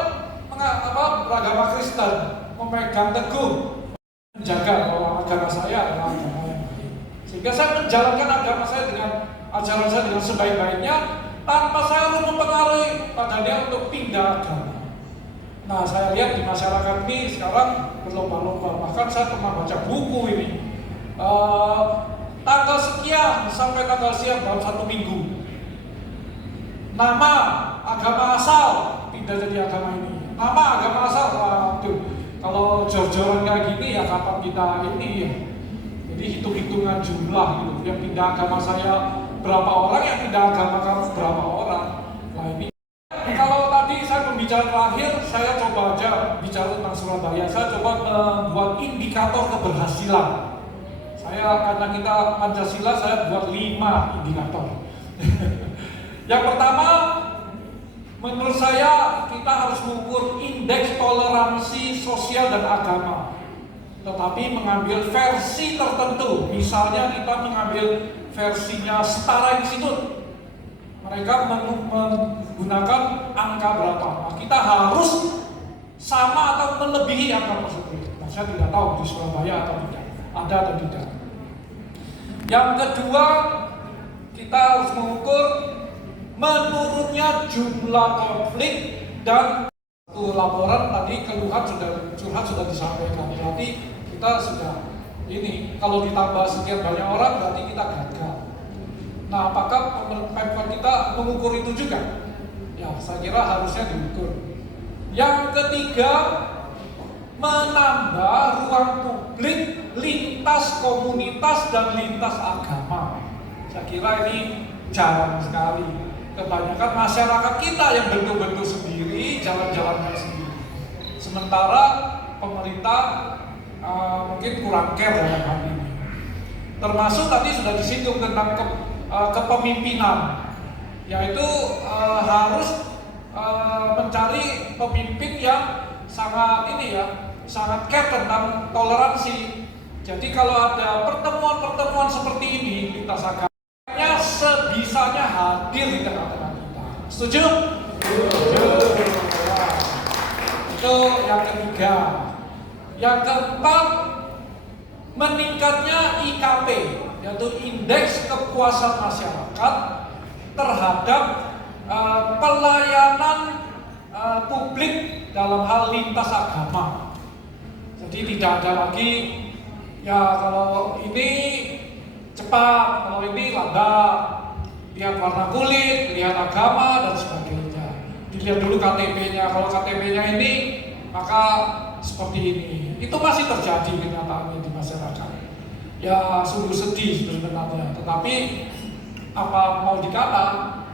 beragama Kristen, memegang teguh, menjaga bahwa agama saya adalah agama yang baik. Sehingga saya menjalankan agama saya dengan ajaran saya dengan sebaik-baiknya, tanpa saya harus mempengaruhi Pak Daniel untuk pindah agama. Nah, saya lihat di masyarakat ini sekarang berlomba-lomba. Bahkan saya pernah baca buku ini. Tanggal sekian sampai tanggal sekian dalam 1 minggu. Nama agama asal pindah jadi agama ini. Nama agama asal, waduh, kalau jor-joran kayak gini ya kapan kita ini ya. Jadi hitung-hitungan jumlah gitu. Yang pindah agama saya berapa orang, yang pindah agama kamu berapa orang. Nah ini kalau tadi saya pembicara terakhir, saya coba aja bicara tentang Surabaya. Saya coba membuat indikator keberhasilan. Karena kita Pancasila, saya buat 5 indikator. Yang pertama, menurut saya kita harus mengukur indeks toleransi sosial dan agama. Tetapi mengambil versi tertentu. Misalnya kita mengambil versinya Setara Institute. Mereka menggunakan angka berapa. Nah, kita harus sama atau melebihi angka tersebut. Nah, saya tidak tahu di Surabaya atau tidak. Ada atau tidak. Yang kedua, kita harus mengukur menurunnya jumlah konflik dan laporan tadi keluhan curhat sudah disampaikan. Berarti kita sudah ini kalau ditambah sekian banyak orang berarti kita gagal. Nah, apakah Pemkot kita mengukur itu juga? Ya, saya kira harusnya diukur. Yang ketiga, menambah ruang publik lintas komunitas dan lintas agama. Saya kira ini jarang sekali. Kebanyakan masyarakat kita yang bentuk-bentuk sendiri, jalan-jalannya sendiri. Sementara pemerintah mungkin kurang care dalam hal ini. Termasuk tadi sudah disinggung tentang kepemimpinan, yaitu harus mencari pemimpin yang sangat sangat care tentang toleransi. Jadi kalau ada pertemuan-pertemuan seperti ini lintas agamanya sebisanya hadir di tengah-tengah kita. Setuju? Itu yang ketiga. Yang keempat, meningkatnya IKP, yaitu indeks kepuasan masyarakat terhadap pelayanan publik dalam hal lintas agama. Jadi tidak ada lagi ya kalau ini cepat, kalau ini lambat, lihat warna kulit, lihat agama dan sebagainya. Dilihat dulu KTP-nya, kalau KTP-nya ini maka seperti ini. Itu masih terjadi kenyataannya di masyarakat. Ya sungguh sedih sebenarnya. Tetapi apa mau dikata,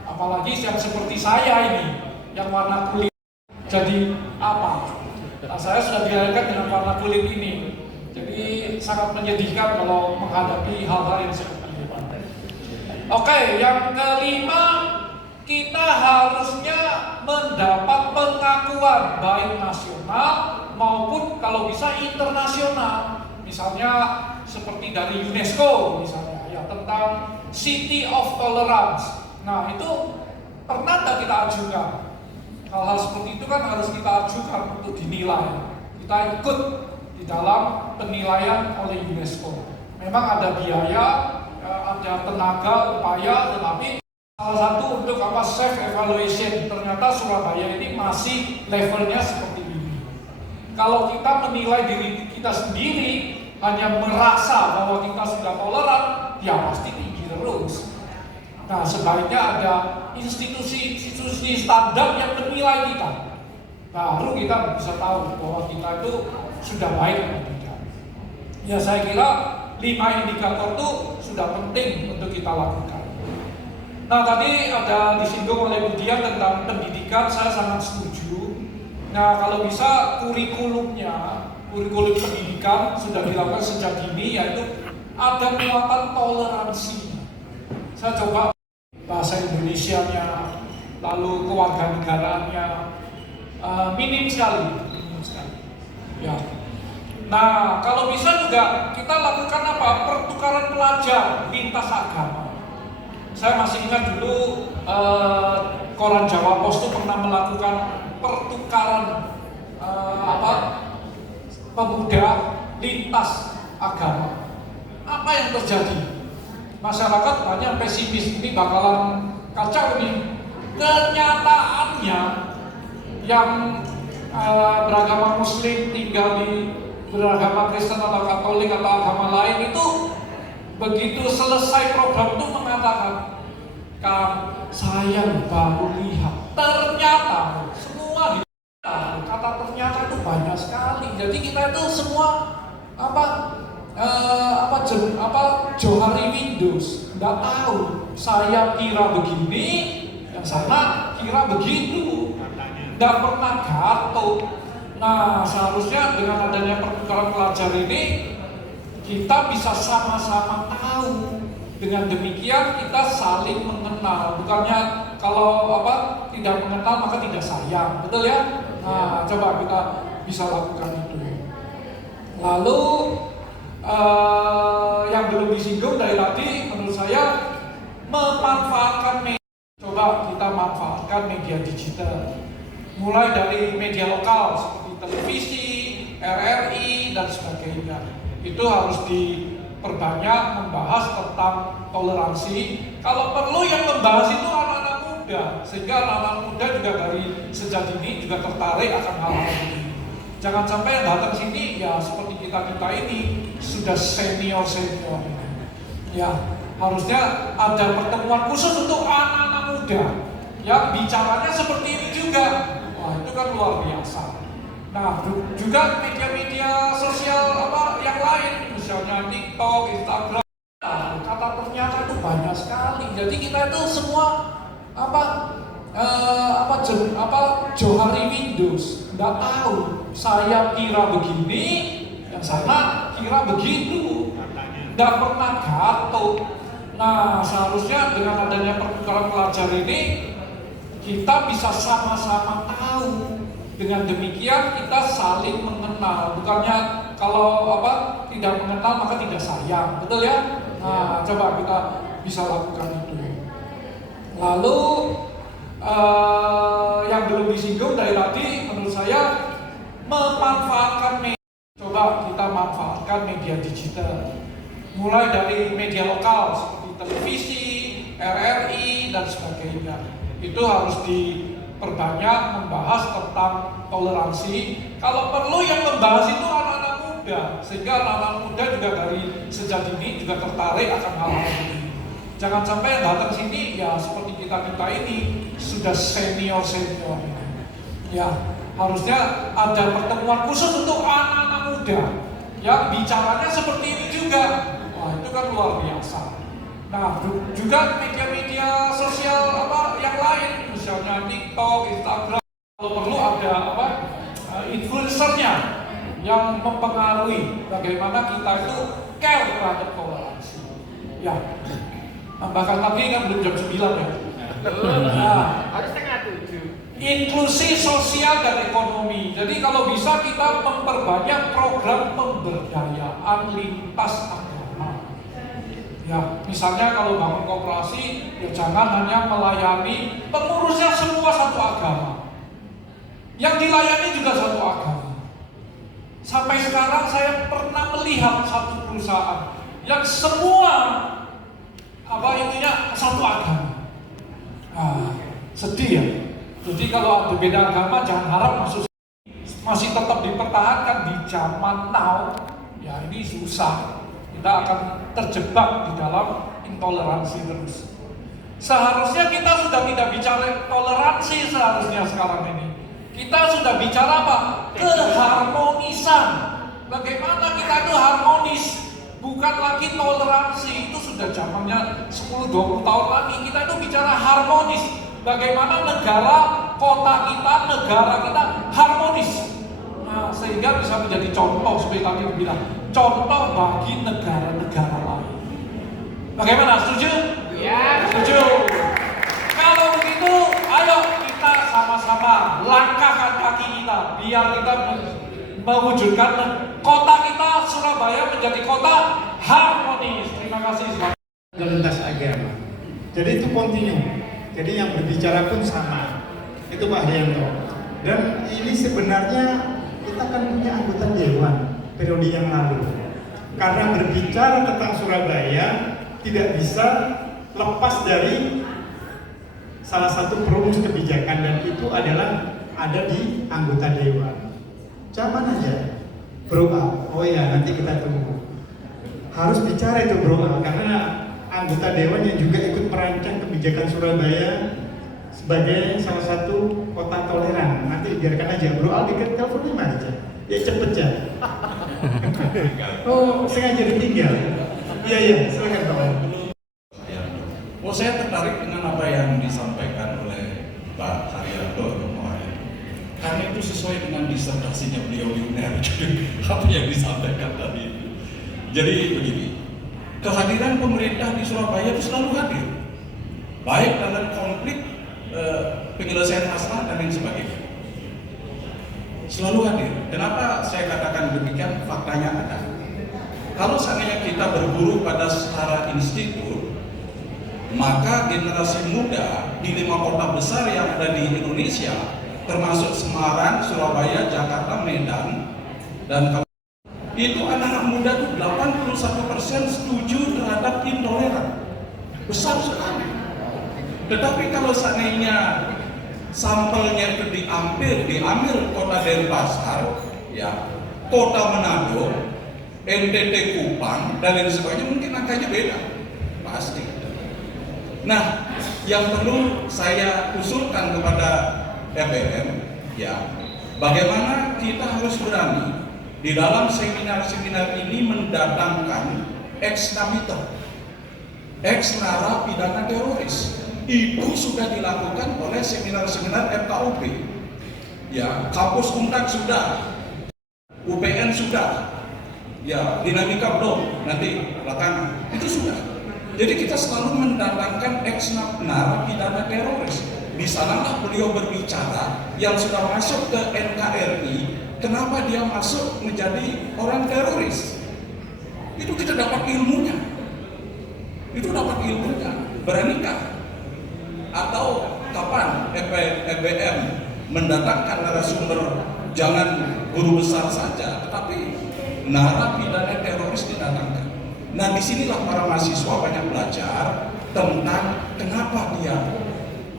apalagi yang seperti saya ini, yang warna kulit jadi apa? Nah, saya sudah dilahirkan dengan warna kulit ini. Jadi sangat menyedihkan kalau menghadapi hal-hal yang seperti ini. Oke, yang kelima, kita harusnya mendapat pengakuan baik nasional maupun kalau bisa internasional. Misalnya seperti dari UNESCO misalnya ya tentang City of Tolerance. Nah, itu pernah nggak kita ajukan? Hal-hal seperti itu kan harus kita ajukan untuk dinilai. Kita ikut di dalam penilaian oleh UNESCO. Memang ada biaya, ada tenaga, upaya, tetapi salah satu untuk self evaluation. Ternyata Surabaya ini masih levelnya seperti ini. Kalau kita menilai diri kita sendiri hanya merasa bahwa kita sudah toleran, ya pasti tinggi terus. Nah, sebaiknya ada institusi standar yang menilai kita. Baru kita bisa tahu bahwa kita itu sudah baik atau tidak. Ya, saya kira 5 indikator itu sudah penting untuk kita lakukan. Nah, tadi ada disinggung oleh Bu Dian tentang pendidikan, saya sangat setuju. Nah, kalau bisa kurikulum pendidikan sudah dilakukan sejak dini, yaitu ada muatan toleransi. Saya coba bahasa Indonesianya, lalu kewarganegaraannya, minim sekali. Ya. Nah, kalau bisa juga kita lakukan apa? Pertukaran pelajar lintas agama. Saya masih ingat dulu koran Jawa Pos itu pernah melakukan pertukaran pemuda lintas agama. Apa yang terjadi? Masyarakat banyak pesimis, ini bakalan kacau ini. Kenyataannya yang beragama Muslim tinggal di beragama Kristen atau Katolik atau agama lain itu begitu selesai program itu mengatakan, saya baru lihat ternyata semua kata ternyata itu banyak sekali. Jadi kita itu semua Johari Windows, nggak tahu. Saya kira begini, yang sana kira begitu. Nggak pernah gato. Nah, seharusnya dengan adanya pertukaran pelajar ini, kita bisa sama-sama tahu. Dengan demikian kita saling mengenal. Bukannya kalau tidak mengenal maka tidak sayang, betul ya? Nah, coba kita bisa lakukan itu. Lalu yang belum disinggung dari tadi, menurut saya memanfaatkan media. Coba kita manfaatkan media digital. Mulai dari media lokal seperti televisi, RRI dan sebagainya. Itu harus diperbanyak membahas tentang toleransi. Kalau perlu yang membahas itu anak-anak muda, sehingga anak-anak muda juga dari sejak dini juga tertarik akan hal-hal ini. Jangan sampai yang datang sini ya seperti kita ini sudah senior. Ya, harusnya ada pertemuan khusus untuk anak-anak muda yang bicaranya seperti ini juga. Wah, itu kan luar biasa. Nah, juga media-media sosial yang lain, misalnya TikTok, Instagram. Kata ternyata itu banyak sekali. Jadi kita itu semua Johari Windows, nggak tahu. Saya kira begini, yang sana kira begitu. Nggak pernah gato. Nah, seharusnya dengan adanya pertukaran pelajar ini, kita bisa sama-sama tahu. Dengan demikian kita saling mengenal. Bukannya kalau tidak mengenal maka tidak sayang, betul ya? Nah, coba kita bisa lakukan itu. Lalu yang belum disinggung dari tadi, menurut saya memanfaatkan media. Coba kita manfaatkan media digital. Mulai dari media lokal seperti televisi, RRI dan sebagainya. Itu harus diperbanyak membahas tentang toleransi. Kalau perlu yang membahas itu anak-anak muda, sehingga anak-anak muda juga dari sejak dini juga tertarik akan hal-hal ini. Jangan sampai yang datang sini ya seperti kita ini sudah senior. Ya, harusnya ada pertemuan khusus untuk anak-anak muda yang bicaranya seperti ini juga. Wah, itu kan luar biasa. Nah, juga media-media sosial yang lain, misalnya TikTok, Instagram. Kalau perlu ada influencernya yang mempengaruhi bagaimana kita itu care terhadap toleransi. Ya, bahkan lagi kan belum jam 9 ya. Nah, harus setengah 7. Inklusi sosial dan ekonomi. Jadi kalau bisa kita memperbanyak program pemberdayaan lintas agama. Ya, misalnya kalau bangun koperasi, ya jangan hanya melayani pengurusnya semua satu agama. Yang dilayani juga satu agama. Sampai sekarang saya pernah melihat satu perusahaan yang semua satu agama. Nah, sedih ya. Jadi kalau ada beda agama jangan harap masih tetap dipertahankan di zaman now. Ya ini susah. Kita akan terjebak di dalam intoleransi terus. Seharusnya kita sudah tidak bicara toleransi seharusnya sekarang ini. Kita sudah bicara keharmonisan. Bagaimana kita itu harmonis, bukan lagi toleransi. Itu sudah zamannya 10-20 tahun lagi. Kita itu bicara harmonis. Bagaimana negara, kota kita, negara kita harmonis. Nah, sehingga bisa menjadi contoh seperti tadi bilang, contoh bagi negara-negara lain. Bagaimana? Setuju? Ya. Setuju. Kalau begitu, ayo kita sama-sama langkahkan kaki kita biar kita mewujudkan kota kita Surabaya menjadi kota harmonis. Terima kasih. Lintas agama. Jadi itu kontinu. Jadi yang berbicara pun sama. Itu Pak Haryanto. Dan ini sebenarnya kita kan punya anggota dewan periode yang lalu. Karena berbicara tentang Surabaya tidak bisa lepas dari salah satu perumus kebijakan, dan itu adalah ada di anggota dewan. Zaman aja, Bro Al. Oh ya, nanti kita tunggu. Harus bicara itu Bro Al, karena anggota dewan yang juga ikut merancang kebijakan Surabaya sebagai salah satu kota toleran. Nanti biarkan aja Bro Al telepon 5 aja. Ya cepet ya. Oh, sengaja ditinggal. Iya, silakan Pak. Saya tertarik dengan apa yang disampaikan oleh Pak Haryanto kemarin, karena itu sesuai dengan disertasinya beliau di UNER. Apa yang disampaikan tadi itu. Jadi begini, kehadiran pemerintah di Surabaya itu selalu hadir, baik dalam konflik penyelesaian masalah dan lain sebagainya. Selalu hadir. Kenapa saya katakan demikian? Faktanya ada. Kalau seandainya kita berburu pada secara institut, maka generasi muda di 5 kota besar yang ada di Indonesia, termasuk Semarang, Surabaya, Jakarta, Medan, dan itu anak-anak muda itu 81% setuju terhadap intoleran. Besar sekali. Tetapi kalau seandainya sampelnya itu diambil kota Denpasar, ya, kota Manado, NTT Kupang, dan lain sebagainya, mungkin angkanya beda. Pasti. Nah, yang perlu saya usulkan kepada FBM, ya, bagaimana kita harus berani di dalam seminar-seminar ini mendatangkan ex-napiter, ex-narapidana teroris. Itu sudah dilakukan oleh seminar-seminar FKUP. Ya, kampus Unpad sudah, UPN sudah, ya, dinamika belum, nanti belakangan itu sudah. Jadi kita selalu mendatangkan ex-narapidana teroris. Di sanalah beliau berbicara yang sudah masuk ke NKRI, kenapa dia masuk menjadi orang teroris. Itu kita dapat ilmunya. Itu dapat ilmunya. Beranikah? Atau kapan FBM mendatangkan narasumber, jangan guru besar saja, tetapi narapidana teroris didatangkan. Nah, disinilah para mahasiswa banyak belajar tentang kenapa dia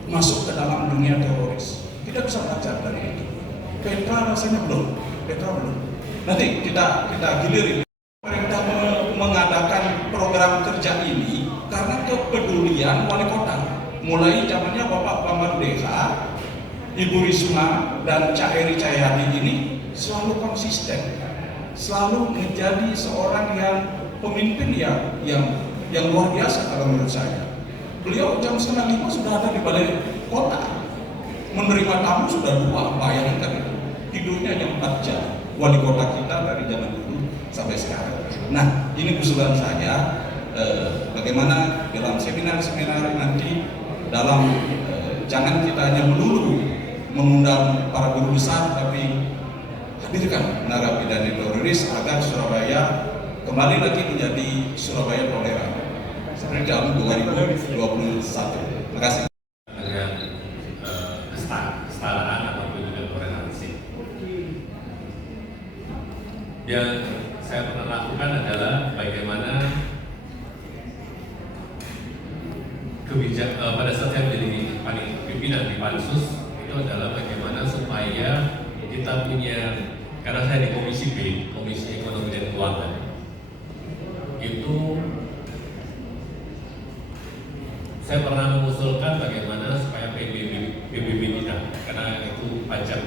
masuk ke dalam dunia teroris. Tidak bisa belajar dari itu. Petra rasanya belum. Nanti kita gilirin. Pemerintah mengadakan program kerja ini karena kepedulian wali kota. Mulai zamannya Bapak Bambang Deha, Ibu Risma, dan Cak Eri Cahyadi ini selalu konsisten, selalu menjadi seorang yang pemimpin yang luar biasa kalau menurut saya. Beliau jam 4:30 sudah ada di balai kota, menerima tamu sudah 2, bayangkan itu. Tidurnya jam 4 jam. Wali kota kita dari zaman dulu sampai sekarang. Nah, ini usulan saya, bagaimana dalam seminar-seminar nanti dalam jangan kita hanya melulu mengundang para guru besar, tapi hadirkan narapidana teroris agar Surabaya kembali lagi menjadi Surabaya toleran seperti tahun 2021. Terima kasih. Dengan kesetaraan ataupun juga toleransi. Yang saya pernah lakukan adalah bagaimana pada saat saya menjadi pimpinan di Pansus, itu adalah bagaimana supaya kita punya, karena saya di Komisi B, Komisi Ekonomi dan Keuangan, itu saya pernah mengusulkan bagaimana supaya PBB kita, karena itu pajak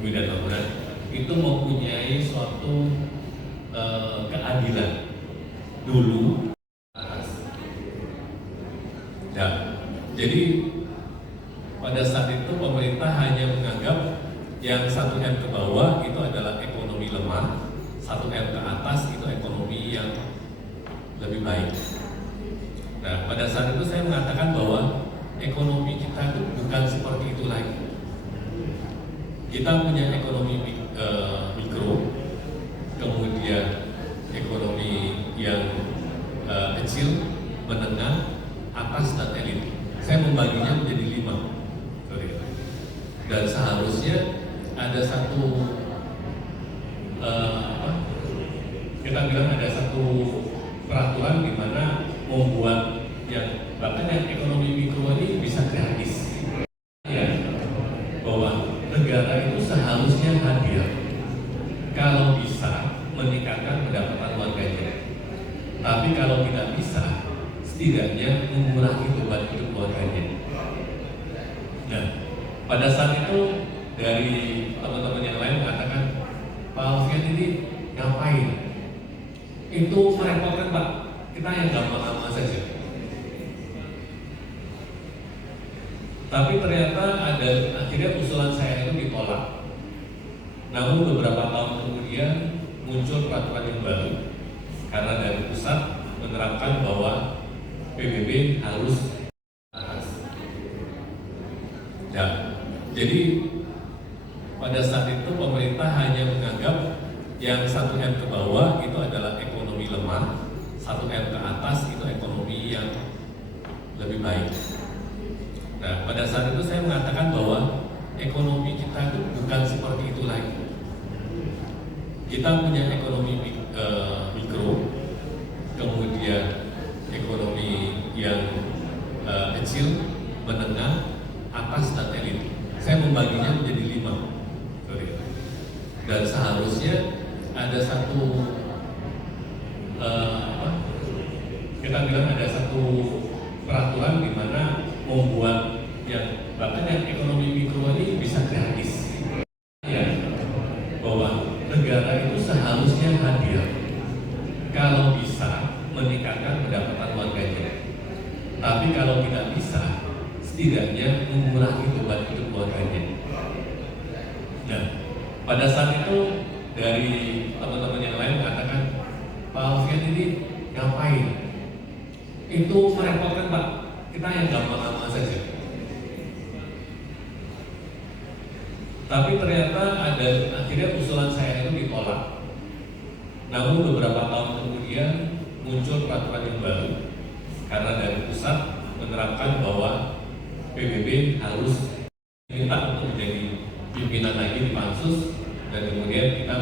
bumi dan bangunan, itu mempunyai suatu keadilan dulu atas. Nah, jadi pada saat itu pemerintah hanya menganggap yang 1M ke bawah itu adalah ekonomi lemah, 1M ke atas itu ekonomi yang lebih baik. Nah, pada saat itu saya mengatakan bahwa ekonomi kita itu bukan seperti itu lagi. Kita punya ekonomi mikro, kemudian ekonomi yang kecil, menengah, atas, dan elit. Saya membaginya menjadi 5. Dan seharusnya ada satu kita bilang ada satu peraturan di mana membuat yang bahkan yang ekonomi mikro ini bisa gratis, ya, bahwa negara itu seharusnya hadir kalau bisa meningkatkan pendapatan warganya, tapi kalau tidak bisa setidaknya mengurangi beban hidup warganya. Nah, pada saat itu dari teman-teman yang lain mengatakan, Pak Alfian ini ngapain? Itu merepotkan Pak. kita yang gampang-gampang saja. Tapi ternyata ada akhirnya usulan saya itu ditolak. Namun beberapa tahun kemudian muncul peraturan yang baru karena dari pusat menerapkan bahwa PBB harus atas. Ya, jadi pada saat itu pemerintah hanya menganggap yang 1M ke bawah itu adalah ekonomi lemah, 1M ke atas itu ekonomi yang lebih baik. Nah, pada saat itu saya mengatakan bahwa ekonomi kita itu bukan seperti itu lagi. Kita punya ekonomi mikro, kemudian ekonomi yang kecil, menengah, atas, dan elit. Saya membaginya menjadi 5. Dan seharusnya ada satu kita bilang ada satu peraturan di mana membuat yang bahkan yang ekonomi mikro ini bisa gratis. Ya, bahwa negara itu seharusnya hadir kalau bisa meningkatkan pendapatan warganya. Tapi kalau tidak bisa, setidaknya mengurangi beban hidup warganya. Nah, pada saat itu dari teman-teman yang lain mengatakan, Pak Alfian ini ngapain? Itu merepotkan Pak, kita yang gampang-gampang saja. Tapi ternyata ada akhirnya usulan saya itu ditolak. Namun beberapa tahun kemudian muncul peraturan yang baru karena dari pusat menerapkan bahwa PBB harus minta untuk menjadi pimpinan lagi di pansus, dan kemudian kita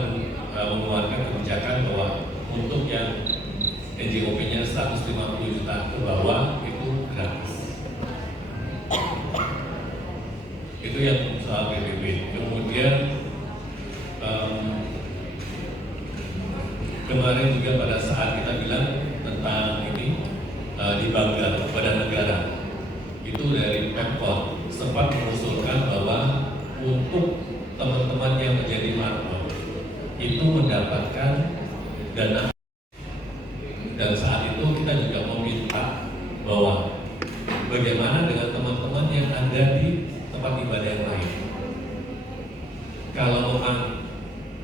mengeluarkan kebijakan bahwa untuk yang NJOP-nya 150 juta ke bawah itu gratis. Itu yang soal PBB. Kemudian kemarin juga pada saat kita bilang tentang ini di Banggar, Badan Negara, itu dari Pemkot sempat mengusulkan bahwa untuk teman-teman yang menjadi markot itu mendapatkan dana, dan saat itu kita juga meminta bahwa bagaimana dengan teman-teman yang ada di tempat ibadah yang lain. Kalau memang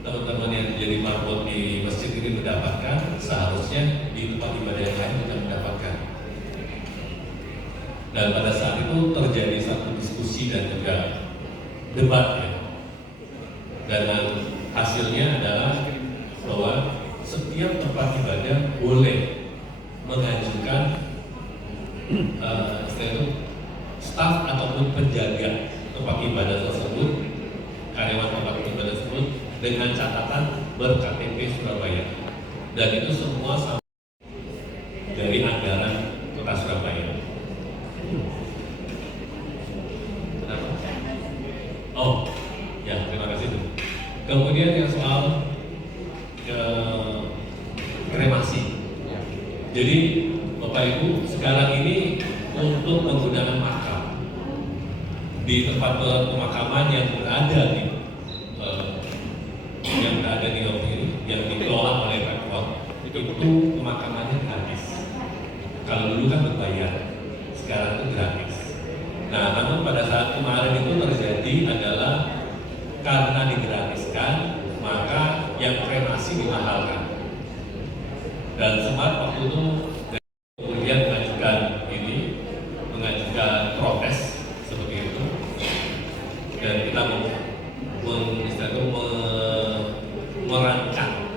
teman-teman yang menjadi markot di masjid ini mendapatkan, seharusnya di tempat ibadah yang lain juga mendapatkan. Dan pada saat itu terjadi satu diskusi dan juga debat ya. Dan hasilnya adalah bahwa setiap tempat ibadah boleh mengajukan staf ataupun penjaga tempat ibadah tersebut, karyawan tempat ibadah tersebut, dengan catatan ber-KTP Surabaya. Dan itu semua sama dari anggaran Kota Surabaya. Oh, ya, terima kasih. Kemudian yang soal kremasi. Jadi Bapak Ibu, sekarang ini untuk menggunakan makam di tempat pemakaman yang berada di yang dikelola oleh Pemkot, itu pemakamannya gratis. Kalau dulu kan berbayar, sekarang itu gratis. Nah, namun pada saat kemarin itu terjadi adalah karena digratiskan, maka yang kremasi dimahalkan. Dan sempat waktu itu kemudian mengajukan protes seperti itu, dan kita merancang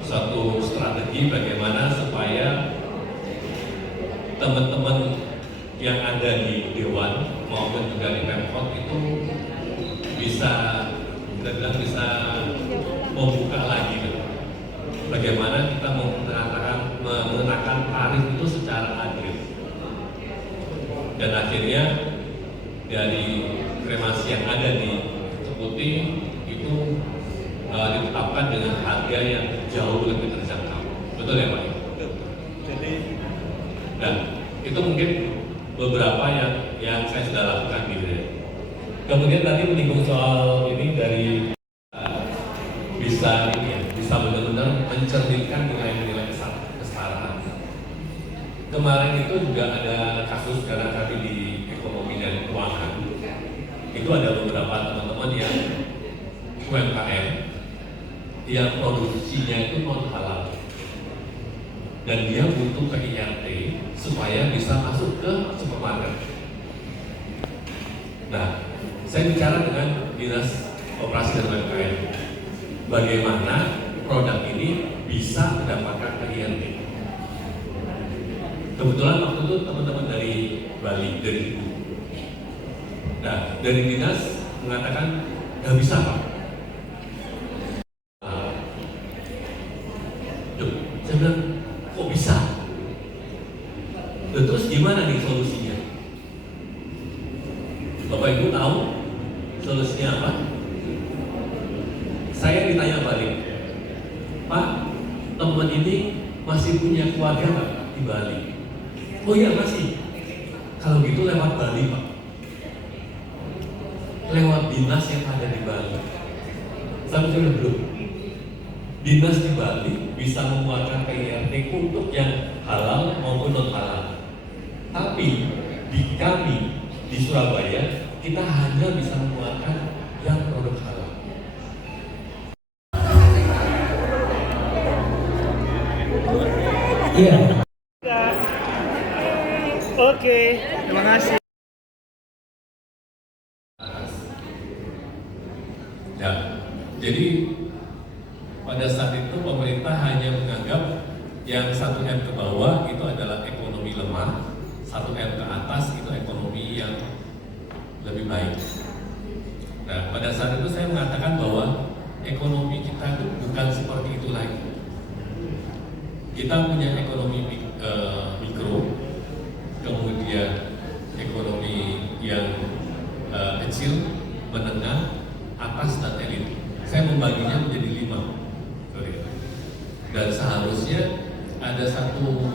suatu strategi bagaimana supaya teman-teman yang ada di Dewan maupun juga di Pemkot itu bisa membuka lagi bagaimana kita mengenakan tarif itu secara adil. Dan akhirnya dari kremasi yang ada di Ceputi itu ditetapkan dengan harga yang jauh lebih terjangkau. Betul ya Pak? Jadi, dan itu mungkin beberapa yang saya sudah lakukan gitu ya. Kemudian tadi menyinggung soal ini dari bisa benar-benar mencerminkan nilai-nilai kesetaraan. kemarin itu juga ada kasus karena kami di ekonomi dan keuangan. Itu ada beberapa teman-teman yang UMKM yang produksinya itu non halal dan dia butuh PIRT supaya bisa masuk ke supermarket. Nah, saya bicara dengan Dinas Koperasi dan UMKM, bagaimana produk ini bisa mendapatkan PIRT. Kebetulan waktu itu teman-teman dari Bali, dari Ibu. Nah, dari dinas mengatakan nggak bisa Pak. Saya bilang kok bisa? Terus gimana nih solusinya? Bapak Ibu tahu solusinya apa? Saya ditanya balik, Pak, teman ini masih punya keluarga nggak di Bali? Oh iya masih. Kalau gitu lewat Bali Pak. Lewat dinas yang ada di Bali. Sampai belum. Dinas di Bali bisa mengeluarkan PIRT untuk yang halal maupun non halal. Tapi di kami di Surabaya kita hanya bisa mengeluarkan yang produk halal. Iya. Oke, terima kasih. Ya, jadi pada saat itu pemerintah hanya menganggap yang 1M ke bawah itu adalah ekonomi lemah, 1M ke atas itu ekonomi yang lebih baik. Nah, pada saat itu saya mengatakan bahwa ekonomi kita itu bukan seperti itu lagi. Kita punya ekonomi mikro, kemudian ekonomi yang kecil, menengah, atas, dan elit. Saya membaginya menjadi 5. Dan seharusnya ada satu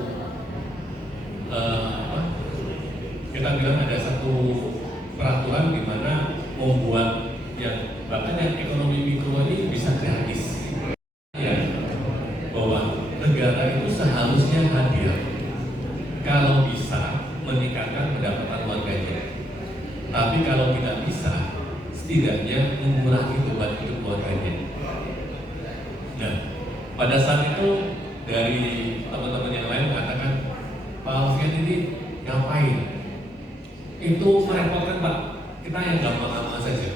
kita bilang ada satu peraturan di mana membuat yang bahkan yang ekonomi mikro ini bisa gratis. Ya, bahwa negara itu seharusnya hadir kalau bisa meningkatkan pendapatan warganya. Tapi kalau tidak bisa, setidaknya mengurangi beban hidup warganya. Nah, pada saat itu dari teman-teman yang lain mengatakan, Pak Alfian ini ngapain? Itu merepotkan Pak, kita yang gampang-gampang saja.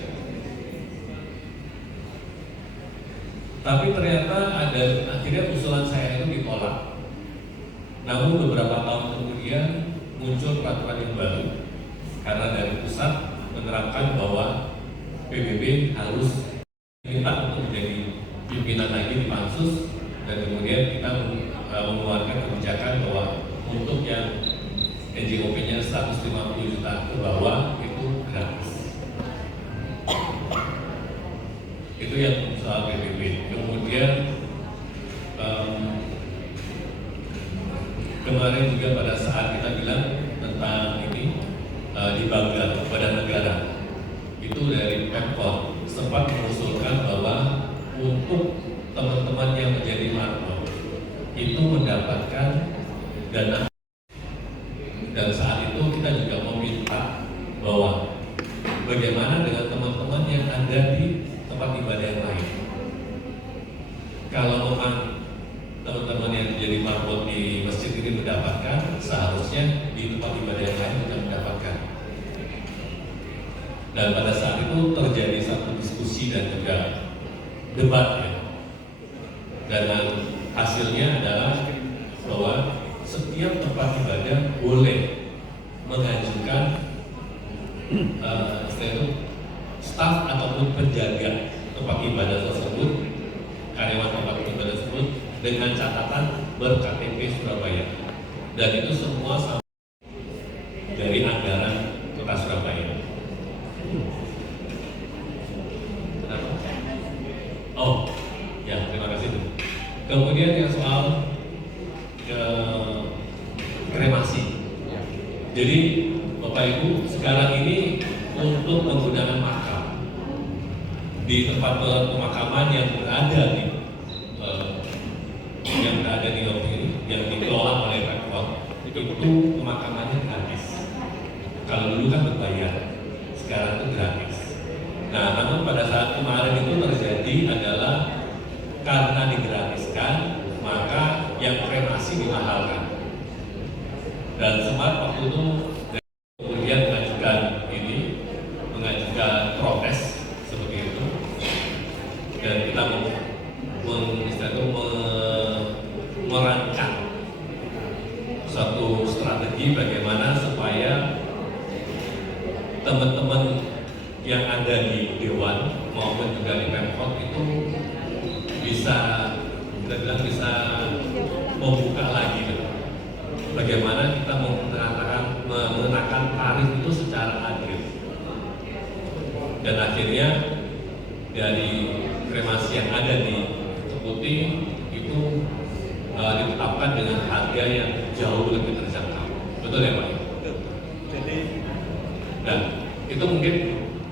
Tapi ternyata ada akhirnya usulan saya itu ditolak. Namun beberapa tahun kemudian muncul peraturan yang baru karena dari pusat menerapkan bahwa PBB harus diminta untuk menjadi pimpinan lagi di pansus dan kemudian kita mengeluarkan kebijakan bahwa untuk yang NJOP-nya 150 juta ke bawah itu gratis. Itu yang soal PBB. Kemudian kemarin juga pada saat kita bilang tentang ini di Banggar Badan Negara itu dari Pemkot sempat mengusulkan bahwa untuk teman-teman yang menjadi marko itu mendapatkan dana. Dan saat itu kita juga meminta bahwa bagaimana dengan teman-teman yang ada di tempat ibadah yang lain. Kalau memang teman-teman yang menjadi marbot di masjid ini mendapatkan, seharusnya di tempat ibadah yang lain juga mendapatkan. Dan pada saat itu terjadi satu diskusi dan juga debat ya. Dan hasilnya adalah bahwa setiap tempat ibadah boleh mengajukan staf ataupun penjaga tempat ibadah tersebut, karyawan tempat ibadah tersebut dengan catatan ber-KTP Surabaya. Dan itu semua sama dari anggaran Kota Surabaya. Oh, ya terima kasih. Kemudian yang soal kremasi. Jadi Bapak Ibu sekarang ini untuk menggunakan makam di tempat pemakaman yang berada di yang dikelola oleh Pemkot itu itu pemakamannya gratis. Kalau dulu kan berbayar, sekarang itu gratis. Nah, namun pada saat kemarin itu terjadi adalah karena digratiskan, maka yang kremasi dimahalkan. Dan sempat waktu itu kemudian mengajukan protes seperti itu, dan kita merancang suatu strategi bagaimana supaya teman-teman yang ada di Dewan maupun juga di Pemkot itu bisa membuka lagi bagaimana kita mengenakan tarif itu secara adil. Dan akhirnya dari kremasi yang ada di Putih itu ditetapkan dengan harga yang jauh lebih terjangkau. Betul ya Pak? Jadi, dan itu mungkin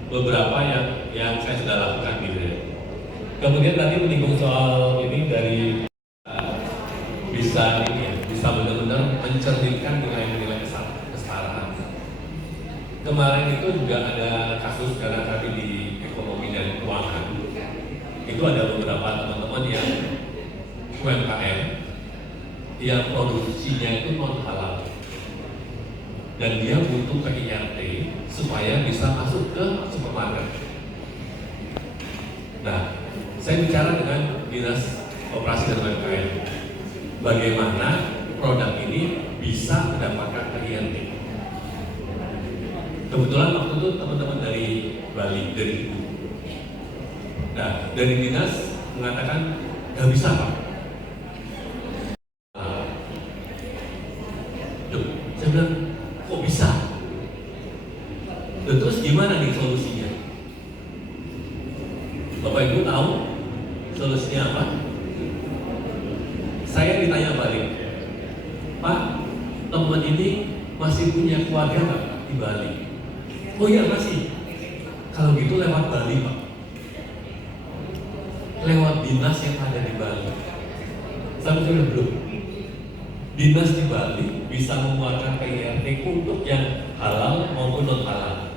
beberapa yang saya sudah lakukan gitu ya. Kemudian tadi menyinggung soal ini dari bisa benar-benar mencerminkan nilai-nilai kesetaraan. Kemarin itu juga ada kasus karena tadi di ekonomi dan keuangan itu ada beberapa teman-teman yang UMKM yang produksinya itu non halal dan dia butuh PIRT supaya bisa masuk ke supermarket. Nah, saya bicara dengan Dinas Operasi dan UMKM bagaimana produk ini bisa mendapatkan PIRT. Kebetulan waktu itu teman-teman dari Bali, dari Ibu. Nah, dari dinas mengatakan nggak bisa Pak. Saya bilang kok bisa? Terus gimana nih solusinya? Bapak Ibu tahu solusinya apa? Saya ditanya balik, Pak, teman ini masih punya keluarga nggak di Bali? Oh iya masih. Kalau gitu lewat Bali Pak, lewat dinas yang ada di Bali. Sampai belum? Dinas di Bali bisa mengeluarkan PIRT untuk yang halal maupun non halal.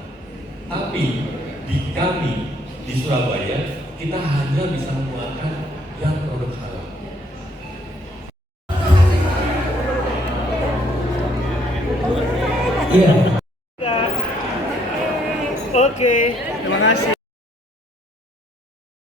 Tapi di kami di Surabaya kita hanya bisa mengeluarkan yang produk halal. Iya. Oke, terima kasih.